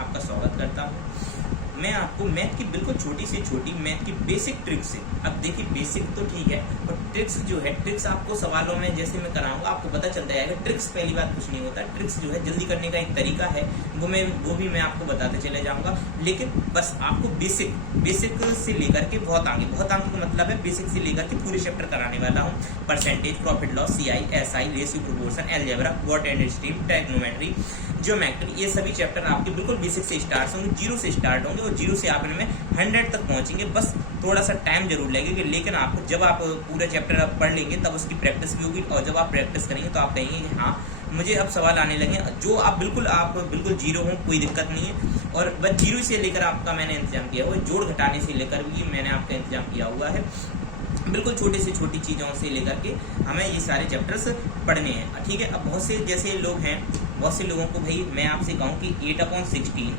आपका स्वागत करता हूँ। मैं आपको मैथ की बिल्कुल छोटी से छोटी मैथ की बेसिक ट्रिक्स से, अब देखिए बेसिक तो ठीक है, और ट्रिक्स जो है, ट्रिक्स आपको सवालों में जैसे मैं कराऊंगा आपको पता चलता जाएगा। ट्रिक्स पहली बात कुछ नहीं होता, ट्रिक्स जो है जल्दी करने का एक तरीका है, वो भी मैं आपको बताते चले जाऊंगा। लेकिन बस आपको बेसिक से लेकर के बहुत आगे का मतलब है बेसिक से लेकर के पूरे चैप्टर कराने वाला हूँ। Percentage, profit loss, CI, SI, ratio, proportion, algebra, what and stream, trigonometry, geometry, ये सभी चैप्टर आपके बिल्कुल बेसिक से स्टार्ट होंगे, जीरो से स्टार्ट होंगे और जीरो से आप इनमें 100 तक पहुंचेंगे। बस थोड़ा सा टाइम जरूर लगेगा, लेकिन आपको जब आप पूरा चैप्टर पढ़ लेंगे तब उसकी प्रैक्टिस भी होगी, और जब आप प्रैक्टिस करेंगे तो आप कहेंगे कि हाँ मुझे अब सवाल आने लगे जो आप बिल्कुल जीरो हो, कोई दिक्कत नहीं है। और बस जीरो से लेकर आपका मैंने इंतजाम किया हुआ है, जोड़ घटाने से लेकर भी मैंने आपका इंतजाम किया हुआ है। बिल्कुल छोटी से छोटी चीज़ों से लेकर के हमें ये सारे चैप्टर्स पढ़ने हैं, ठीक है। अब बहुत से जैसे लोग हैं, बहुत से लोगों को भाई मैं आपसे कहूँ कि 8/16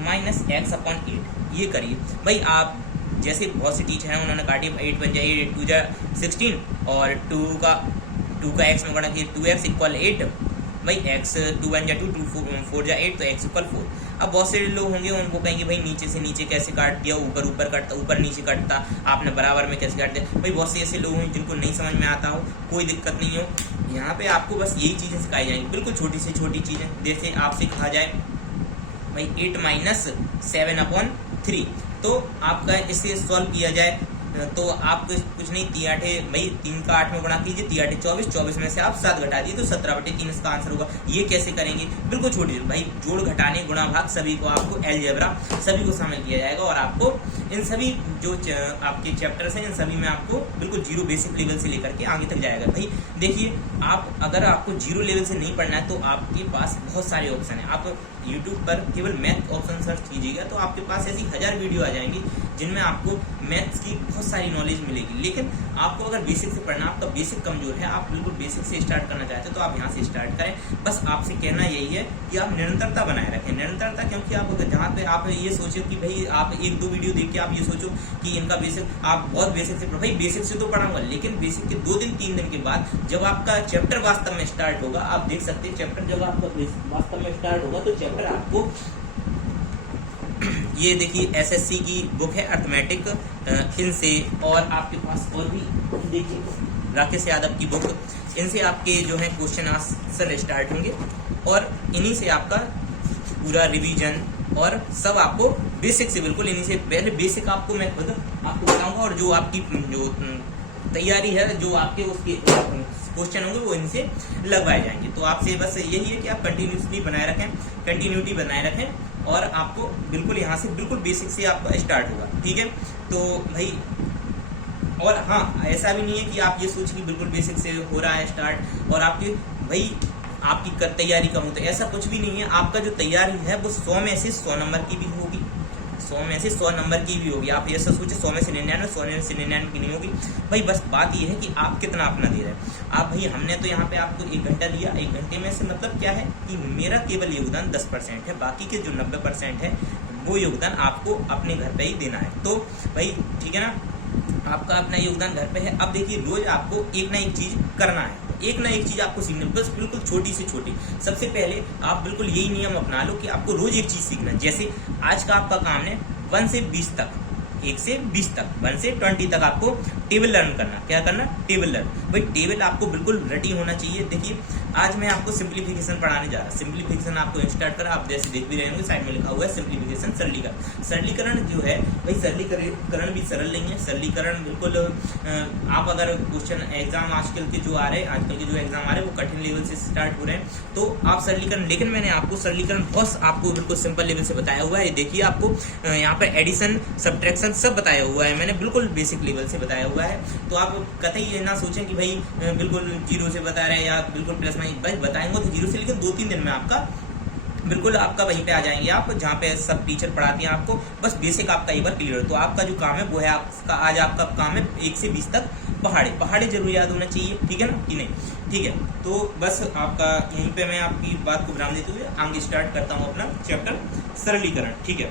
माइनस x/8 ये करिए भाई। आप जैसे बहुत से टीचर हैं उन्होंने काटी 8 बन जाए 8, 2 जा 16 और 2 का x में गुणा किया 2x इक्वल 8 भाई। x 2 बन जा 2, 4 जा 8 तो x इक्वल 4। अब बहुत से लोग होंगे उनको कहेंगे भाई नीचे से नीचे कैसे काट दिया, ऊपर कटता, ऊपर नीचे कटता, आपने बराबर में कैसे काट दिया भाई। बहुत से ऐसे लोग हैं जिनको नहीं समझ में आता हो, कोई दिक्कत नहीं हो। यहाँ पे आपको बस यही चीज़ें सिखाई जाएंगी, बिल्कुल छोटी से छोटी चीज़ें। जैसे आपसे कहा जाए भाई 8 माइनस 7/3, तो आपका इसे सॉल्व किया जाए तो आप कुछ नहीं, 3 भाई 3 का 8 में गुणा कीजिए, 3 24, 24 में से आप 7 घटा दिए तो 17/3 इसका आंसर होगा। ये कैसे करेंगे, बिल्कुल छोटी भाई, जोड़ घटाने गुणा भाग सभी को आपको अलजेब्रा सभी को शामिल किया जाएगा, और आपको इन सभी जो आपके चैप्टर्स हैं इन सभी में आपको बिल्कुल जीरो बेसिक लेवल से लेकर के आगे तक जाएगा। भाई देखिए, आप अगर आपको जीरो लेवल से नहीं पढ़ना है तो आपके पास बहुत सारे ऑप्शन हैं। आप यूट्यूब पर केवल मैथ ऑप्शन सर्च कीजिएगा तो आपके पास ऐसी 1000 वीडियो आ जाएंगी जिनमें आपको मैथ्स की बहुत सारी नॉलेज मिलेगी। लेकिन आपको अगर बेसिक से पढ़ना, आपका बेसिक कमजोर है, आप बिल्कुल बेसिक से स्टार्ट करना चाहते हो तो आप यहाँ से स्टार्ट करें। बस आपसे कहना यही है कि आप निरंतरता बनाए रखें, निरंतरता, क्योंकि आप जहाँ पे आप ये सोचो कि भाई आप 1-2 वीडियो देख के आप ये सोचो कि इनका बेसिक आप बहुत बेसिक से, भाई बेसिक से तो पढ़ाऊंगा, लेकिन बेसिक के 2 दिन 3 दिन के बाद जब आपका चैप्टर वास्तव में स्टार्ट होगा, आप देख सकते हैं चैप्टर जब आपका वास्तव में स्टार्ट होगा तो चैप्टर आपको ये देखिए SSC की बुक है अर्थमेटिक, इनसे, और आपके पास और भी देखिए राकेश यादव की बुक, इनसे आपके जो है क्वेश्चन आंसर स्टार्ट होंगे, और इन्हीं से आपका पूरा रिवीजन और सब आपको बेसिक से, बिल्कुल इन्हीं से पहले बेसिक आपको मैं खुद आपको बताऊंगा, और जो आपकी जो तैयारी है, जो आपके उसके क्वेश्चन होंगे वो इनसे लगवाए जाएंगे। तो आपसे बस यही है कि आप कंटिन्यूटी बनाए रखें, और आपको बिल्कुल यहाँ से बिल्कुल बेसिक से आपका स्टार्ट होगा, ठीक है। तो भाई, और हाँ, ऐसा भी नहीं है कि आप ये सोच कि बिल्कुल बेसिक से हो रहा है स्टार्ट और आपकी भाई आपकी तैयारी कम हो, तो ऐसा कुछ भी नहीं है। आपका जो तैयारी है वो 100 में से 100 नंबर की भी होगी, 100 में से 100 नंबर की भी होगी। आप ऐसा सोचे 100 में से 99, 100 में से 99 की नहीं होगी भाई। बस बात ये है कि आप कितना अपना दे रहे हैं। आप भाई, हमने तो यहाँ पे आपको 1 घंटा दिया, 1 घंटे में से मतलब क्या है कि मेरा केवल योगदान 10% है, बाकी के जो 90% है वो योगदान आपको अपने घर पे ही देना है। तो भाई ठीक है ना, आपका अपना योगदान घर पे है। अब देखिए, रोज आपको एक ना एक चीज करना है, एक ना एक चीज आपको सीखना है, बस बिल्कुल छोटी से छोटी। सबसे पहले आप बिल्कुल यही नियम अपना लो कि आपको रोज एक चीज सीखना है। जैसे आज का आपका काम है 1 से 20 तक, 1 से 20 तक, 1 से 20 तक आपको टेबल लर्न करना। क्या करना? Table learn. भाई टेबल आपको बिल्कुल रटी होना चाहिए। देखिए, आज मैं आपको सिंप्लीफिकेशन पढ़ाने जा रहा हूँ। सिंप्लीफिकेशन आपको स्टार्ट करा, आप जैसे देख भी रहे होंगे साइड में लिखा हुआ है सिंप्लीफिकेशन, सरलीकरण। सरलीकरण जो है भाई, सरलीकरण भी सरल नहीं है। सरलीकरण बिल्कुल आप अगर क्वेश्चन एग्जाम आजकल के जो एग्जाम आ रहे हैं वो कठिन लेवल से स्टार्ट हो रहे हैं, तो आप सरलीकरण, लेकिन मैंने आपको सरलीकरण बहुत आपको बिल्कुल सिंपल लेवल से बताया हुआ है। देखिए, आपको यहाँ पर एडिशन, सब्ट्रैक्शन सब बताया हुआ है, मैंने बिल्कुल बेसिक लेवल से बताया हुआ है। तो आप कतई ये ना सोचें कि भाई बिल्कुल जीरो से बता रहे हैं या बिल्कुल प्लस माइनस, भाई बताएंगे तो जीरो से, लेकिन 2-3 दिन में आपका बिल्कुल आपका वहीं पे आ जाएंगे आप, जहाँ पे सब टीचर पढ़ाती हैं आपको। बस बेसिक आपका एक बार क्लियर हो तो आपका जो काम है वो है आपका, आज आपका काम है 1 से 20 तक पहाड़े जरूर याद होना चाहिए, ठीक है ना कि नहीं? ठीक है, तो बस आपका यहीं पे मैं आपकी बात को विराम देते हुए आगे स्टार्ट करता हूँ अपना चैप्टर सरलीकरण, ठीक है।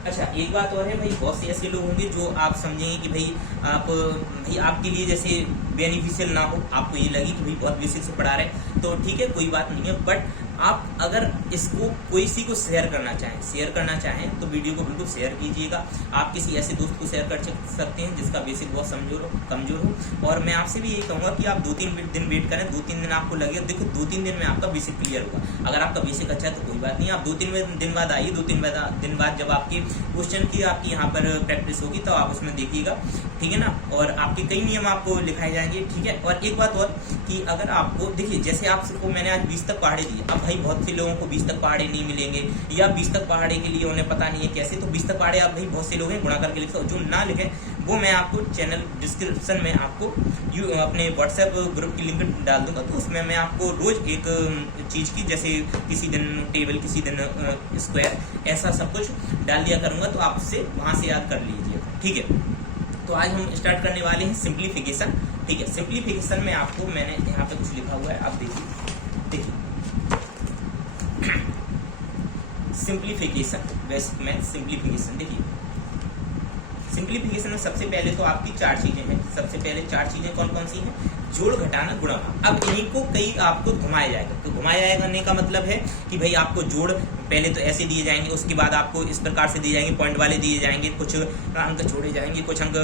अच्छा, एक बात और है भाई, बहुत से ऐसे लोग होंगे जो आप समझेंगे कि भाई आपके लिए जैसे बेनिफिशियल ना हो, आपको ये लगे कि भाई बहुत बेसिक से पढ़ा रहे हैं, तो ठीक है, कोई बात नहीं है। बट आप अगर इसको किसी को शेयर करना चाहें तो वीडियो को बिल्कुल शेयर कीजिएगा। आप किसी ऐसे दोस्त को शेयर कर सकते हैं जिसका बेसिक बहुत कमजोर हो। और मैं आपसे भी यही कहूँगा कि आप 2-3 दिन वेट करें, 2-3 दिन आपको लगेगा, देखो 2-3 दिन में आपका बेसिक क्लियर होगा। अगर आपका बेसिक अच्छा है तो कोई बात नहीं, आप 2-3 दिन बाद आइए। 2-3 दिन बाद जब आपके क्वेश्चन की आपकी यहाँ पर प्रैक्टिस होगी तो आप उसमें देखिएगा, ठीक है ना। और आपके कई नियम आपको लिखाए जाएंगे, ठीक है। और एक बात और कि अगर आपको देखिए, जैसे आपको मैंने आज 20 तक पहाड़े दिए, अब भाई बहुत से लोगों को 20 तक पहाड़े नहीं मिलेंगे, या 20 तक पहाड़े के लिए उन्हें पता नहीं है कैसे, तो 20 तक पहाड़े आप भाई बहुत से लोग हैं गुणा करके लिख सकते हो। जो ना लिखे वो मैं आपको चैनल डिस्क्रिप्शन में आपको अपने व्हाट्सएप ग्रुप की लिंक डाल दूंगा, तो उसमें मैं आपको रोज एक चीज़ की, जैसे किसी दिन टेबल, किसी दिन स्क्वायर, ऐसा सब कुछ डाल दिया करूंगा, तो आप उससे वहाँ से याद कर लीजिएगा, ठीक है। तो आज हम स्टार्ट करने वाले हैं सिंप्लीफिकेशन, ठीक है। सिंप्लीफिकेशन में आपको मैंने यहाँ पे कुछ लिखा हुआ है, आप देखिए सिंप्लीफिकेशन, बेसिक मैथ सिंप्लीफिकेशन। देखिए सिंप्लीफिकेशन में सबसे पहले तो आपकी 4 चीजें हैं। सबसे पहले 4 चीजें कौन कौन सी हैं? जोड़, घटाना, गुणा। अब इन्हीं को कई आपको घुमाया जाएगा, तो घुमाया जाने का मतलब है कि भाई आपको जोड़ पहले तो ऐसे दिए जाएंगे, उसके बाद आपको इस प्रकार से दिए जाएंगे, पॉइंट वाले दिए जाएंगे, कुछ अंक छोड़े जाएंगे, कुछ अंक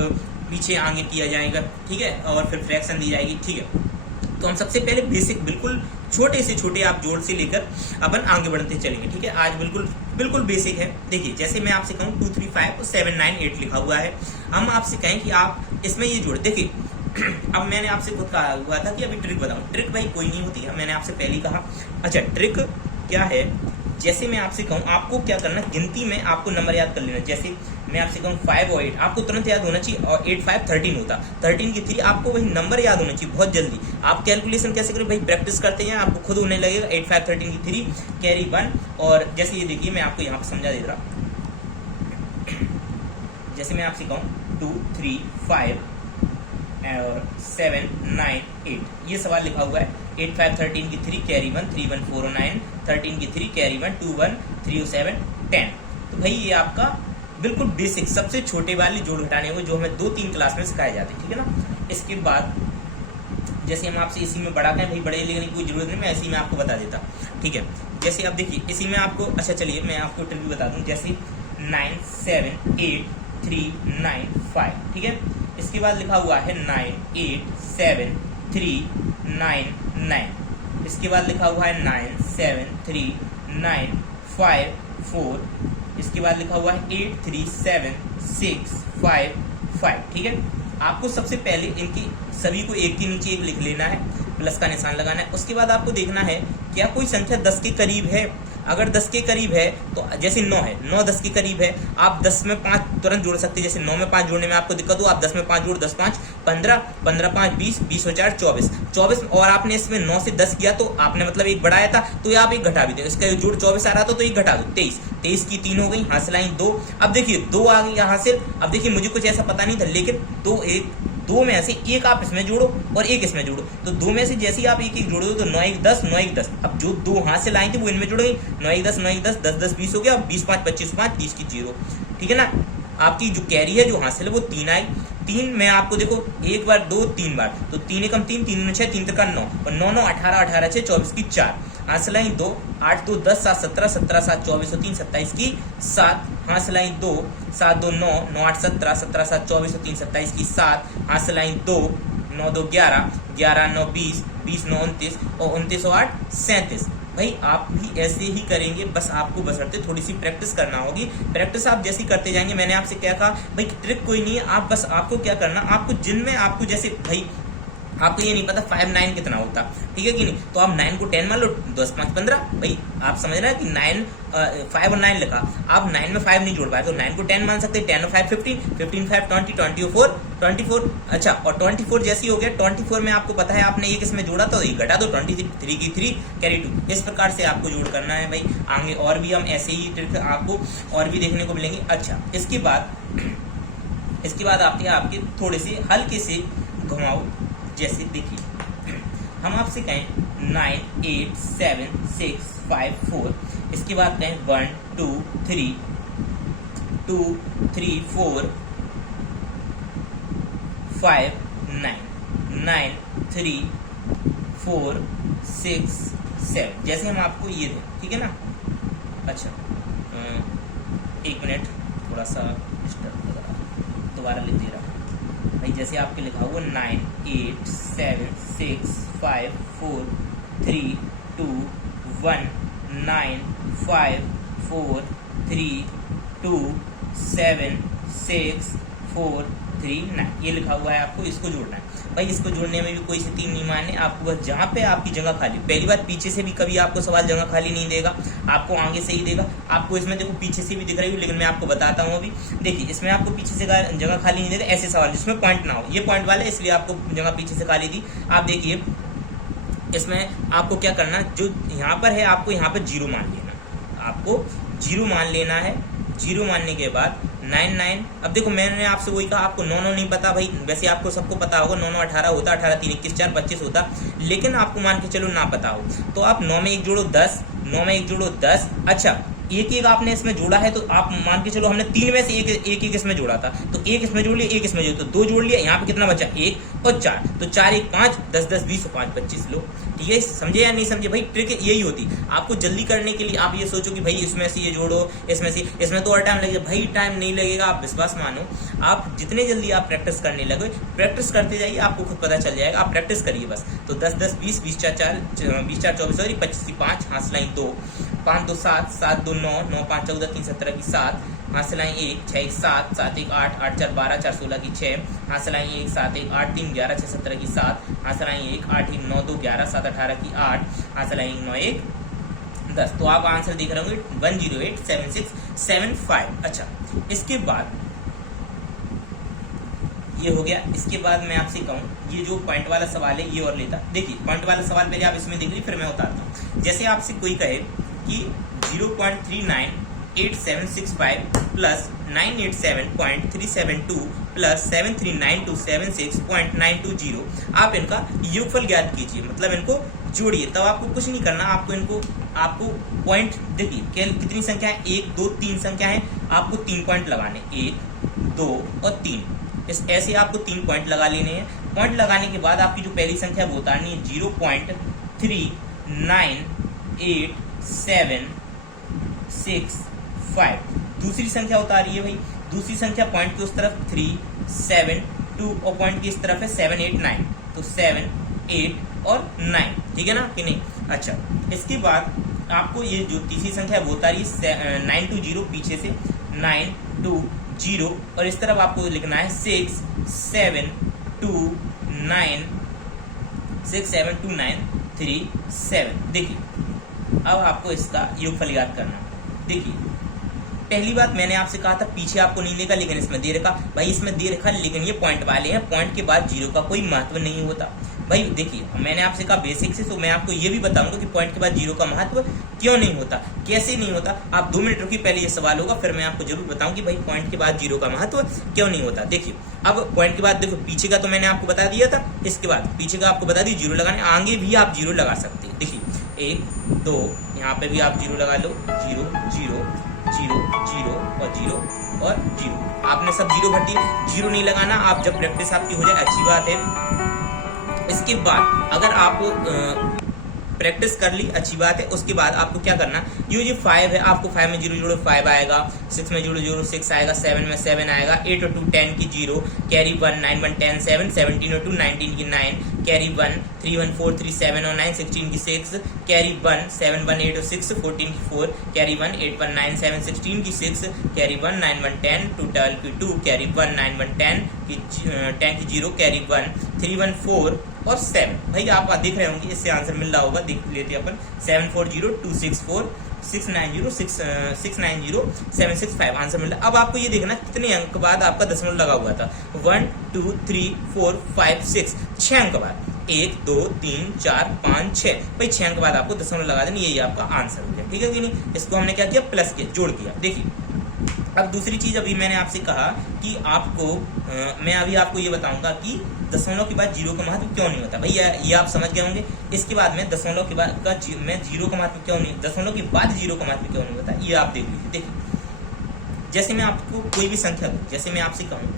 पीछे आगे किया जाएगा, ठीक है। और फिर फ्रैक्शन दी जाएगी, ठीक है। तो हम सबसे पहले बेसिक, बिल्कुल छोटे से छोटे आप जोड़ से लेकर अपन आगे बढ़ते चलेंगे, ठीक है। आज बिल्कुल बेसिक है। देखिए जैसे मैं आपसे कहूँ 2 3 5 7 9 8 लिखा हुआ है, हम आपसे कहें कि आप इसमें ये जोड़, देखिए अब मैंने आपसे खुद कहा हुआ था कि अभी ट्रिक बताऊं। ट्रिक भाई कोई नहीं होती है, मैंने आपसे पहले ही कहा। अच्छा, ट्रिक क्या है? जैसे मैं आपसे कहूँ, आपको क्या करना, गिनती में आपको नंबर याद कर लेना। जैसे मैं आपसे कहूँ 5 और 8, आपको तुरंत याद होना चाहिए। और 8 5 13 होता, 13 की 3, आपको वही नंबर याद होना चाहिए बहुत जल्दी। आप कैलकुलेशन कैसे करें भाई, प्रैक्टिस करते हैं, आपको खुद होने लगेगा। 8 5 13 की 3 कैरी 1। और जैसे ये देखिए, मैं आपको यहाँ पर समझा दे रहा, जैसे मैं आपसे कहूँ 2 3 5 और 7 9 8, ये सवाल लिखा हुआ है। 8 5 13 की 3 कैरी 1, 3 1 4 9, 13 की 3 कैरी 1, 2 1 3 7 10। तो भाई ये आपका बिल्कुल बेसिक, सबसे छोटे वाले जोड़ घटाने हुए, जो हमें 2-3 क्लास में सिखाए जाते हैं, ठीक है ना। इसके बाद जैसे हम आपसे इसी में बड़ा कहें, भाई बड़े लिखने की कोई जरूरत नहीं, मैं इसी में आपको बता देता, ठीक है। जैसे अब देखिए इसी में आपको, अच्छा चलिए मैं आपको ट्रिक भी बता दूं। जैसे 9 7 8 3 9 5, ठीक है। इसके बाद लिखा हुआ है 9 8 7 3 9 9। इसके बाद लिखा हुआ है 9 7 3 9 5 4। इसके बाद लिखा हुआ है 8 3 7 6 5 5, ठीक है। आपको सबसे पहले इनकी सभी को एक के नीचे एक लिख लेना है, प्लस का निशान लगाना है। उसके बाद आपको देखना है क्या कोई संख्या 10 के करीब है। अगर 10 के करीब है तो जैसे 9 है, 9 10 के करीब है, आप 10 में 5 तुरंत जोड़ सकते हैं। जैसे 9 में 5 जोड़ने में आपको दिक्कत हो, आप 10 में 5 जोड़, 10 5 15, 15 5 20, 20 हो 4 24, 24। और आपने इसमें 9 से 10 किया तो आपने मतलब एक बढ़ाया था, तो आप एक घटा भी दो। इसका जोड़ 24 आ रहा था तो एक घटा दो, 23। 23 की 3 हो गई, हासिल आई 2। अब देखिए 2 आ गई हासिल। अब देखिए मुझे कुछ ऐसा पता नहीं था, लेकिन 2 में से एक आप इसमें जोड़ो और एक इसमें जोड़ो, तो 2 में से जैसे ही आप एक एक जोड़ो तो 9 1 10, 9 1 10। अब जो 2 हासिल आई थी वो इनमें जुड़ गई, 9 1 10, 9 1 10, 10 10 20 हो गया। 20 5 25 5, 30 की 0, ठीक है ना। आपकी जो कैरी है, जो हासिल है, वो 3 आई। 3 में आपको देखो 1 बार 2 3 बार, तो 3 एकम 3, 3 6, 3 तक 9, और 9 9 18, 18 6 24 की 4, हासिल आई 2, 8 2 10 7 17, 17 7 24 और 3 27 की 7, हासिल आई 2, 7 2 9, 9 8 17, 17 7 24 और 3 27 की 7, हासिल आई 2, 9 2 11, 11 9 20, 20 9 29 और 29 और 8 37। भाई आप भी ऐसे ही करेंगे, बस आपको बशर्ते थोड़ी सी प्रैक्टिस करना होगी। प्रैक्टिस आप जैसी करते जाएंगे, मैंने आपसे क्या कहा भाई, ट्रिक कोई नहीं है, आप बस आपको क्या करना, आपको जिनमें आपको जैसे भाई आपको ये नहीं पता 5 9 कितना होता, ठीक है कि नहीं, तो आप 9 को 10 मान लो, 10 5 15। भाई आप समझ रहे हैं कि 9 5 और 9 लिखा, आप 9 में 5 नहीं जोड़ पाए तो 9 को 10 मान सकते हैं। 10 और 5 15, 15 5 20, 24। अच्छा, और 24 जैसी हो गया, 24 में आपको पता है आपने एक इसमें जोड़ा तो एक घटा दो, 23 की 3 कैरी 2। इस प्रकार से आपको जोड़ करना है भाई। आगे और भी हम ऐसे ही ट्रिक आपको और भी देखने को मिलेंगे। अच्छा, इसके बाद आपके थोड़े से हल्के से घुमाओ। जैसे देखिए हम आपसे कहें 9 8 7 6 5 4, इसके बाद कहें 1 2 3 4 5 9 9 3 4 6 7। जैसे हम आपको ये दें, ठीक है ना। अच्छा, एक मिनट, थोड़ा सा डिस्टर्ब लग रहा, दोबारा लिख दे रहा भाई। जैसे आपके लिखा हुआ 9 8 7 6 5 4 3 2 1 9 5 4 3 2 7 6 4 3 9, ये लिखा हुआ है। आपको इसको जोड़ना है भाई। इसको जोड़ने में भी कोई से 3 नहीं मानने आपको, बस जहाँ पे आपकी जगह खाली। पहली बात, पीछे से भी कभी आपको सवाल जगह खाली नहीं देगा, आपको आगे से ही देगा। आपको इसमें देखो पीछे से भी दिख रही है, लेकिन मैं आपको बताता हूँ अभी। देखिए, इसमें आपको पीछे से जगह खाली नहीं देगा। ऐसे सवाल जिसमें पॉइंट ना हो, ये पॉइंट वाला है इसलिए आपको जगह पीछे से खाली दी। आप देखिए, इसमें आपको क्या करना, जो यहाँ पर है आपको यहाँ पर 0 मान लेना। आपको 0 मान लेना है। 0 मानने के बाद 9 9। अब देखो, मैंने आपसे वही कहा, आपको 9 9 नहीं पता भाई। वैसे आपको सबको पता होगा, 9 9 18 होता, 18 3 21 4 25 होता। लेकिन आपको मान के चलो ना पता हो, तो आप 9 में 1 जोड़ो 10, 9 में 1 जोड़ो 10। अच्छा, एक आपने इसमें जोड़ा है, तो आप मान के चलो हमने 3 में से एक इसमें जोड़ा था, तो एक इसमें जोड़ लिया, एक इसमें जोड़, तो 2 जोड़ लिया। यहाँ पे कितना बचा, 1 और 4, तो 4 1 5 10 10 20 5 25 लो। ठीक है, समझे या नहीं समझे भाई? ट्रिक यही होती। आपको जल्दी करने के लिए आप ये सोचो कि भाई इसमें से ये जोड़ो, इसमें से, इसमें तो और टाइम लगेगा भाई। टाइम नहीं लगेगा, आप विश्वास मानो। आप जितने जल्दी आप प्रैक्टिस करने लगे, प्रैक्टिस करते जाइए, आपको खुद पता चल जाएगा। आप प्रैक्टिस करिए बस। तो 10 10 20 20 4 4 20 4 24 सॉरी 25 5 हाथ लाइन 2 5 2 7 7 2 9 9 5 14 3 17 की 7 हाथ से लाइन 1 6 1 7 7 1 8 8 4 12 4 16 की 6 हाथ से लाइन 1 7 1 8 3 11 6 17 की 7 हाथ से लाइन 1 8 1 9 2 11 7 18 की 8 हाथ से लाइन 9 1 10। तो आप आंसर देख रहे होंगे 108 76 75। अच्छा, इसके बाद ये हो गया। इसके बाद मैं आपसे कहूँ, ये जो पॉइंट वाला सवाल है ये और लेता। देखिए, पॉइंट वाला सवाल पहले आप इसमें देख लीजिए, फिर मैं उतारता हूँ। जैसे आपसे कोई कहे कि 0.398765 प्लस 987.372 प्लस 739276.920, आप इनका योगफल ज्ञात कीजिए, मतलब इनको जोड़िए। तब आपको कुछ नहीं करना, आपको पॉइंट देखिए कितनी संख्या है, 1 2 3 संख्या है। आपको 3 पॉइंट लगाने, 1 2 और 3, ऐसे आपको 3 पॉइंट लगा लेने हैं। पॉइंट लगाने के बाद आपकी जो पहली संख्या वो उतारनी है 0.398765। दूसरी संख्या उतारिए भाई। दूसरी संख्या पॉइंट की उस तरफ 3 7 2 और पॉइंट की इस तरफ है 7 8 9, तो 7 8 और 9, ठीक है ना कि नहीं। अच्छा, इसके बाद आपको ये जो तीसरी संख्या है वो उतारिए 920 पीछे से 920, और इस तरफ आपको लिखना है 6 7 2 9 6 7 2 9 3 7। देखिए, अब आपको इसका योगफल याद करना। देखिए, पहली बात मैंने आपसे कहा था पीछे आपको नहीं देगा, लेकिन इसमें दे रखा भाई, इसमें दे रखा, लेकिन ये पॉइंट वाले हैं। पॉइंट के बाद 0 का कोई महत्व नहीं होता भाई। देखिए, मैंने आपसे कहा बेसिक से, तो मैं आपको ये भी बताऊंगा कि पॉइंट के बाद 0 का महत्व क्यों नहीं होता, कैसे नहीं होता। आप 2 मिनट रुकिए, पहले ये सवाल होगा, फिर मैं आपको जरूर बताऊं कि भाई पॉइंट के बाद 0 का महत्व क्यों नहीं होता। देखिए, अब पॉइंट के बाद देखो, पीछे का तो मैंने आपको बता दिया था, इसके बाद पीछे का आपको बता दी 0 लगाने, आगे भी आप 0 लगा सकते हैं। देखिए, 1 2, यहाँ पे भी आप 0 लगा लो, 0 0 0 0 और 0 और 0। आपने सब 0 भर दिए, 0 नहीं लगाना। आप जब प्रैक्टिस आपकी हो जाए, अच्छी बात है। इसके बाद अगर आप प्रैक्टिस कर ली, अच्छी बात है। उसके बाद आपको क्या करना, ये जो 5 है, आपको 5 में 0 जोड़ो 5 आएगा, 6 में 0 जोड़ो 6 आएगा, 7 में 7 आएगा, 8 और 2 10 की 0, कैरी 1 9 1 10 7, 17 और 2 19 की 9, कैरी 1 3 1 4 3 7 और 9 16 की 6, कैरी 1 7 1 8 और 6 14 की 4, कैरी 1 8 1 9 7 16 की 6, कैरी 1 9 1 10 2 12 की 2, कैरी 1 9 1 10 की 0, कैरी 1 3 1 4 और 7। भाई आप देख रहे होंगे, इससे आंसर मिल रहा होगा, देख लेते हैं अपन। 740264 690 765 आंसर मिल रहा। अब आपको ये देखना कितने अंक बाद आपका दशमलव लगा हुआ था। 1 2 3 4 5 6, 6 अंक बाद 1 2 3 4 5 6, भाई 6 अंक बाद आपको दशमलव लगा देना, यही आपका आंसर हो गया। ठीक है कि नहीं। इसको हमने क्या किया, प्लस किया, जोड़ किया। देखिए, अब दूसरी चीज अभी मैंने आपसे कहा कि आपको मैं अभी आपको ये बताऊंगा कि दशमलव के बाद 0 का महत्व क्यों नहीं होता। भैया ये आप समझ गए होंगे। इसके बाद में दशमलव के बाद का मैं 0 का महत्व क्यों नहीं, दशमलव के बाद 0 का महत्व क्यों नहीं होता, ये आप देख लीजिए। देखिए, जैसे मैं आपको कोई भी संख्या दूं, जैसे मैं आपसे कहूँ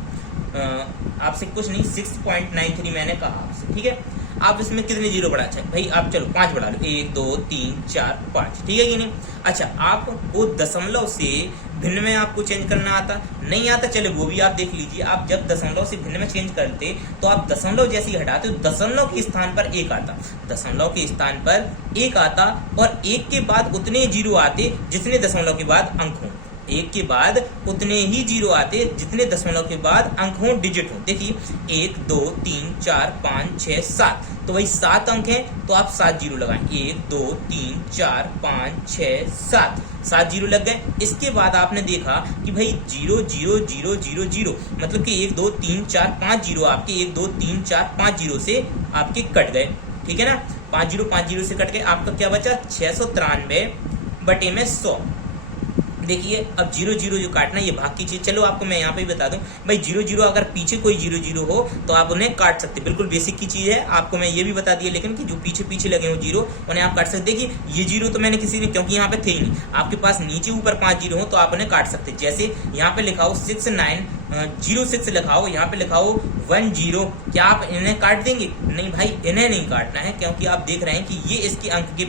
आपसे कुछ नहीं 6.93 मैंने कहा आपसे, ठीक है। आप इसमें कितने जीरो बढ़ा, अच्छा भाई आप चलो 5 बढ़ा लो, 1 2 3 4 5, ठीक है कि नहीं। अच्छा आपको दशमलव से भिन्न में आपको चेंज करना आता नहीं आता, चले वो भी आप देख लीजिए। आप जब दशमलव से भिन्न में चेंज करते तो आप दशमलव जैसे ही हटाते तो दशमलव के स्थान पर 1 आता, दशमलव के स्थान पर 1 आता, और 1 के बाद उतने जीरो आते जितने दशमलव के बाद अंक हों, 1 के बाद उतने ही जीरो आते जितने दशमलव के बाद अंक हों, डिजिट हों। देखिए 1 2 3 4 5 6 7, तो वही 7 अंक हैं तो आप 7 जीरो लगाएं, 1 2 3 4 5 6 7, 7 जीरो लग गए। इसके बाद आपने देखा कि भाई 0 0 0 0 0, मतलब कि 1 2 3 4 5 जीरो आपके 1 2 3 4 5 जीरो से आपके कट गए, ठीक है ना। 5 जीरो से कट गए, आपका क्या बचा 693 बटे में 100। देखिए अब 0 0 जो काटना ये भाग की चीज, चलो आपको मैं यहाँ पे भी बता दूं भाई 0 0 अगर पीछे कोई 0 0 हो तो आप उन्हें काट सकते, बिल्कुल बेसिक की चीज है, आपको मैं ये भी बता दिया। लेकिन कि जो पीछे पीछे लगे हो जीरो उन्हें आप काट सकते। देखिए ये जीरो तो मैंने किसी ने, क्योंकि यहाँ पे थे ही नहीं, आपके पास नीचे ऊपर 5 जीरो हो तो आप उन्हें काट सकते। जैसे यहाँ पे लिखा हो 6906 लिखा हो, यहाँ पे लिखा हो 10, क्या आप इन्हें काट देंगे? नहीं भाई इन्हें नहीं काटना है, क्योंकि आप देख रहे हैं कि ये इसके अंक के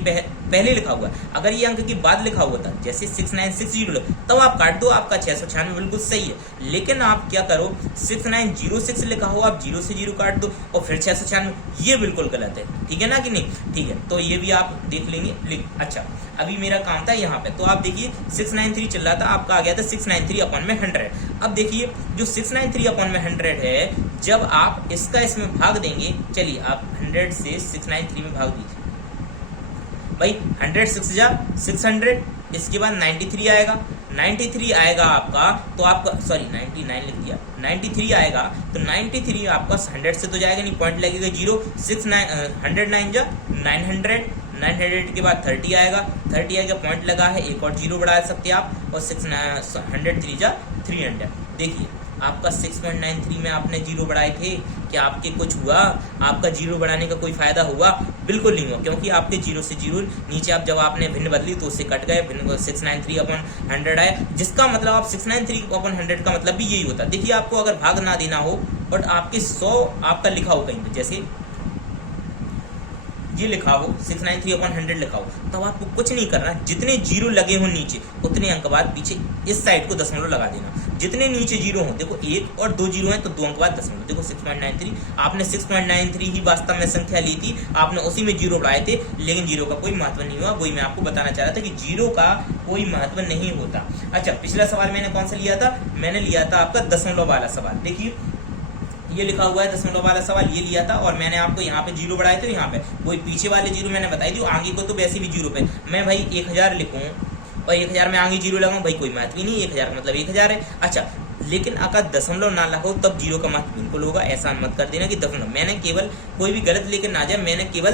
पहले लिखा हुआ है। अगर ये अंक के बाद लिखा हुआ था जैसे 6960 तब आप काट दो, आपका 696 बिल्कुल सही है। लेकिन आप क्या करो 6906 लिखा हो, आप 0 से 0 काट दो और फिर 696, ये बिल्कुल गलत है, ठीक है ना कि नहीं। ठीक है तो ये भी आप देख लेंगे। अच्छा अभी मेरा काम था यहाँ पे, तो आप देखिए 693 चल रहा था, आपका आ गया था 693 अपॉन में 100। अब देखिए जो 693 अपॉन में 100 है, जब आप इसका इसमें भाग देंगे, चलिए आप 100 से 693 में भाग दीजिए भाई, 100 6 जा 600, इसके बाद 93 आएगा, 93 आएगा आपका, तो आपका सॉरी 99 लिख दिया, 93 आएगा तो 93 आपका 100 से तो जाएगा नहीं, पॉइंट लगेगा 0, 109 जा 900, 900 के बाद 30 आएगा, 30 आएगा पॉइंट लगा है, एक और जीरो बढ़ा सकते हैं आप, और 103 जा 300। देखिए आपका 6.93 में आपने जीरो बढ़ाए थे, क्या आपके कुछ हुआ? आपका जीरो बढ़ाने का कोई फायदा हुआ? बिल्कुल नहीं हुआ, क्योंकि आपके जीरो से जीरो नीचे आप जब आपने भिन्न बदली तो उससे कट गए, भिन्न 693 अपॉन 100 आए, जिसका मतलब आप 693 अपॉन 100 का मतलब भी यही होता। देखिए आपको अगर भाग ना देना हो और आपके 100 आपका लिखा हो कहीं पे, जैसे ये लिखा हो 693 अपॉन 100 लिखा हो, तब आपको कुछ नहीं करना, जितने जीरो लगे हो नीचे उतने अंक बाद पीछे इस साइड को दशमलव लगा देना। जितने नीचे जीरो हो, देखो 1 और 2 जीरो हैं तो 2 अंक बाद दशमलव, देखो 6.93, आपने 6.93 ही वास्तव में संख्या ली थी, आपने उसी में जीरो बढ़ाए थे, लेकिन जीरो का कोई महत्व नहीं हुआ। वही मैं आपको बताना चाह रहा था कि जीरो का कोई महत्व नहीं होता। अच्छा पिछला सवाल मैंने कौन सा लिया था? मैंने लिया था आपका दशमलव वाला सवाल। देखिए ये लिखा हुआ है दशमलव वाला सवाल, ये लिया था, और मैंने आपको यहाँ पे जीरो बढ़ाए थे, यहाँ पे वही पीछे वाले जीरो मैंने बताई थी, आगे को तो वैसे भी जीरो पे मैं भाई 1000 लिखूँ और 1000 में आगे जीरो लगाऊं, भाई कोई महत्व ही नहीं, 1000 का मतलब 1000 है। अच्छा लेकिन अगर दशमलव ना लगाओ तब जीरो का महत्व बिल्कुल होगा, ऐसा मत कर देना कि दशमलव, मैंने केवल कोई भी गलत लेकर ना जाए, मैंने केवल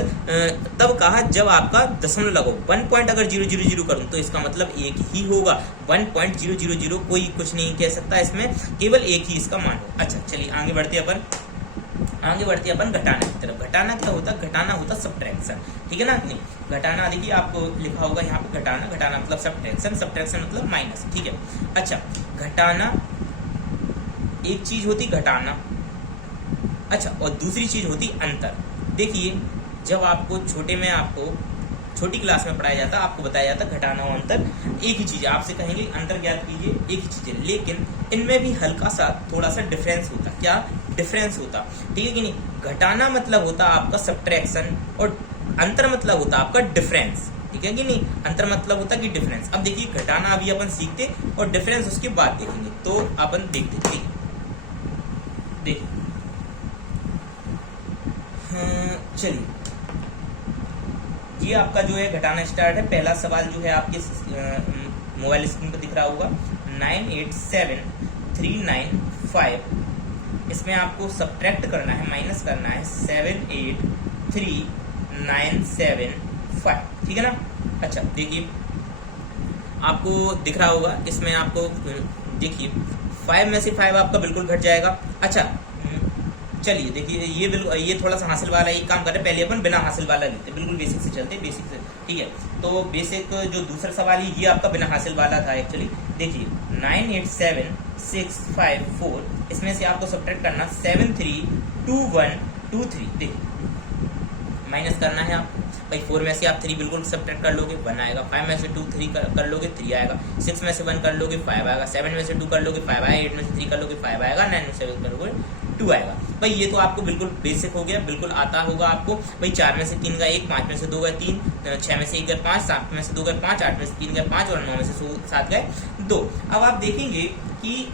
तब कहा जब आपका दशमलव लगाओ। 1 पॉइंट अगर 000 करूं तो इसका मतलब एक ही होगा, 1.000, कोई कुछ नहीं कह सकता, इसमें केवल एक ही इसका मान हो। अच्छा चलिए आगे बढ़ते अपन घटाना की तरफ। घटाना क्या होता? घटाना होता सब्ट्रैक्शन, ठीक है ना। नहीं घटाना देखिए आपको लिखा होगा यहाँ पे घटाना मतलब सब्ट्रैक्शन मतलब माइनस, ठीक है। अच्छा घटाना एक चीज होती घटाना, अच्छा और दूसरी चीज होती अंतर। देखिए जब आपको छोटी क्लास में पढ़ाया जाता, आपको बताया जाता घटाना और अंतर एक ही चीज है, आपसे कहेंगे अंतर ज्ञात कीजिए, एक ही चीज है, लेकिन इनमें भी हल्का सा थोड़ा सा डिफरेंस होता। क्या डिफरेंस होता? ठीक है कि नहीं। घटाना मतलब होता आपका सब्ट्रैक्शन और अंतर मतलब होता आपका डिफरेंस, ठीक है कि नहीं। अंतर मतलब होता कि डिफरेंस। अब देखिए घटाना अभी अपन सीखते और डिफरेंस उसके बाद देखेंगे, तो अपन देखते। ठीक देखिए चलिए ये आपका जो है घटाना स्टार्ट है। पहला सवाल जो है आपके मोबाइल स्क्रीन पर दिख रहा होगा, 987395, इसमें आपको सब्ट्रैक्ट करना है, माइनस करना है 78397 ठीक है ना। अच्छा देखिए आपको दिख रहा होगा, इसमें आपको देखिए 5 में से 5 आपका बिल्कुल घट जाएगा। अच्छा चलिए देखिए ये थोड़ा सा हासिल वाला एक काम कर रहे, पहले अपन बिना हासिल वाला लेते, बिल्कुल बेसिक से चलते, बेसिक से, ठीक है। तो बेसिक जो दूसरा सवाल है ये आपका बिना हासिल वाला था एक्चुअली। देखिए 987654, इसमें से आपको सब्ट्रैक्ट करना 732123। देखिए माइनस करना है आपको। भाई 4 में से आप 3 बिल्कुल सब्ट्रैक्ट कर लोगे 1 आएगा, 5 में से 2 3 कर लोगे 3 आएगा, 6 में से 1 कर लोगे 5 आएगा, 7 में से 2 कर लोगे 5 आएगा, 8 में से 3 कर लोगे 5 आएगा, 9 में से 7 कर लोगे 2 आएगा। भाई ये तो आपको बिल्कुल बेसिक हो गया, बिल्कुल आता होगा आपको। भाई 4 में से 3 गया 1, 5 में से 2 गया 3, 6 में से 1 गया 5, 7 में से 2 गया 5, 8 में से 3 गया 5 और 9 में से 7 गए 2। अब आप देखेंगे कि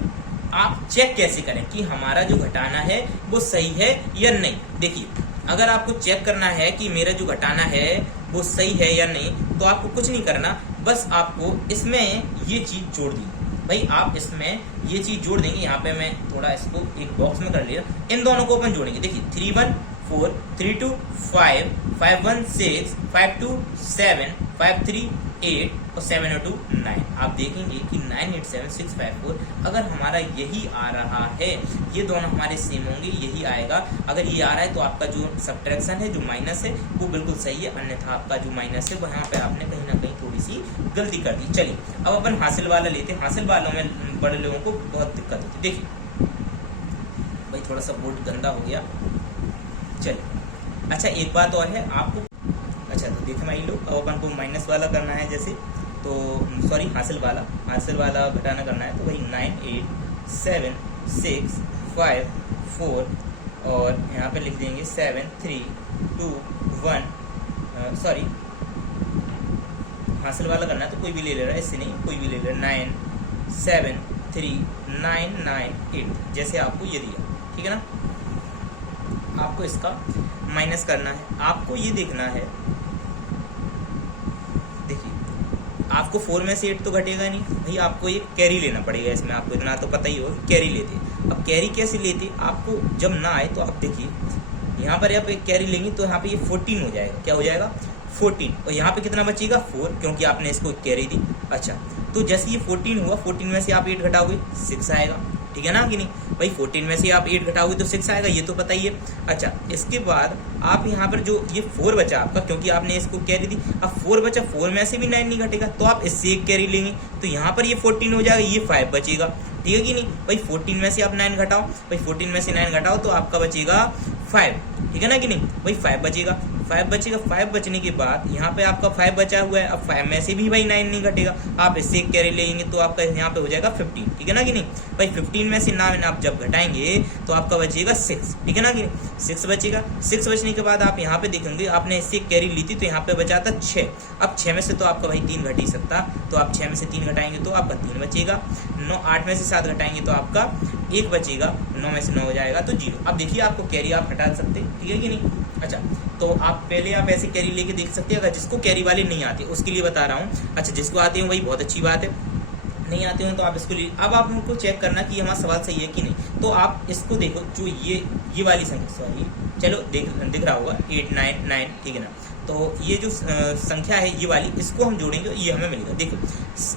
आप चेक कैसे करें कि हमारा जो घटाना है वो सही है या नहीं। देखिए, अगर आपको चेक करना है कि मेरा जो घटाना है वो सही है या नहीं, तो आपको कुछ नहीं करना, बस आपको इसमें ये चीज जोड़ दी। भाई आप इसमें ये चीज जोड़ देंगे, यहाँ पे मैं थोड़ा इसको एक बॉक्स में कर लिया, इन दोनों को अपन जोड़ेंगे। देखिए 3 1 4, 3 2 5, 5 1 6, 5 2 7, 5 3 8 और 7 2 9। आप देखेंगे कि 9 8 7 6 5 4, अगर हमारा यही आ रहा है, ये दोनों हमारे सेम होंगे, यही आएगा। अगर ये आ रहा है तो आपका जो सब्ट्रैक्शन है, जो माइनस है, वो बिल्कुल सही है, अन्यथा आपका जो माइनस है वो यहाँ पे आपने कहीं ना कहीं थोड़ी सी गलती कर दी। चलिए अब अपन हासिल वाला लेते हैं। हासिल वालों में बड़े लोगों को बहुत दिक्कत होती है। देखिए भाई थोड़ा सा बोर्ड गंदा हो गया। चलिए अच्छा, एक बात और है आपको, अच्छा तो देखें भाई लोग, अब अपन को माइनस वाला करना है, जैसे तो सॉरी हासिल वाला घटाना करना है। तो भाई 9 8 7 6 5 4 और यहाँ पे लिख देंगे 7 3 2 1, सॉरी हासिल वाला करना है तो कोई भी ले ले रहा है, इससे नहीं, कोई भी ले ले रहा है। 9 7 3 9 9 8, जैसे आपको ये दिया, ठीक है ना। आपको इसका माइनस करना है, आपको ये देखना है। देखिए आपको 4 में से 8 तो घटेगा नहीं, भाई आपको एक कैरी लेना पड़ेगा इसमें। आपको इतना तो पता ही होगा, कैरी लेते। अब कैरी कैसे लेते, आपको जब ना आए तो आप देखिए यहाँ पर आप एक कैरी लेंगे तो यहाँ पे ये 14 हो जाएगा। क्या हो जाएगा? 14। और यहाँ पे कितना बचेगा? 4, क्योंकि आपने इसको कैरी दी। अच्छा, तो जैसे ये 14 हुआ, 14 में से आप 8 घटाओगे 6 आएगा, ठीक है ना कि नहीं भाई। 14 में से आप 8 घटाओगे तो 6 आएगा, ये तो पता ही है। अच्छा, इसके बाद आप यहाँ पर जो ये 4 बचा आपका, क्योंकि आपने इसको कैरी दी, अब 4 बचा, 4 में से भी 9 नहीं घटेगा, तो आप इससे एक कैरी लेंगे, तो यहाँ पर ये 14 हो जाएगा, ये 5 बचेगा, ठीक है कि नहीं भाई। 14 में से आप 9 घटाओ, भाई 14 में से 9 घटाओ तो आपका बचेगा 5, ठीक है ना कि नहीं भाई। 5 बचेगा, 5 बचेगा। 5 बचने के बाद यहाँ पे आपका 5 बचा हुआ है, अब 5 में से भी भाई 9 नहीं घटेगा, आप इससे एक कैरी लेंगे तो आपका यहाँ पे हो जाएगा 15, ठीक है ना कि नहीं भाई। 15 में से 9 आप जब घटाएंगे तो आपका बचेगा 6, ठीक है ना कि 6 बचेगा। 6 बचने के बाद आप यहाँ पे देखेंगे, आपने इससे एक कैरी ली थी तो यहाँ पे बचा था 6। अब 6 में से तो आपका भाई 3 घट ही सकता, तो आप 6 में से 3 घटाएंगे तो आपका 3 बचेगा। 8 में से 7 घटाएंगे तो आपका 1 बचेगा, 9 में से 9 हो जाएगा तो 0। अब देखिए आपको कैरी आप हटा सकते, ठीक है कि नहीं। अच्छा, तो आप पहले आप ऐसे कैरी लेके देख सकते हैं। अगर जिसको कैरी वाले नहीं आते उसके लिए बता रहा हूँ। अच्छा, जिसको आते हैं भाई बहुत अच्छी बात है, नहीं आते हो तो आप इसको अब आप उनको चेक करना कि हमारा सवाल सही है कि नहीं। तो आप इसको देखो, जो ये वाली संख्या, सॉरी चलो दिख रहा होगा 8 9 9, ठीक है ना। तो ये जो संख्या है ये वाली, इसको हम जोड़ेंगे, ये हमें मिलेगा। देखो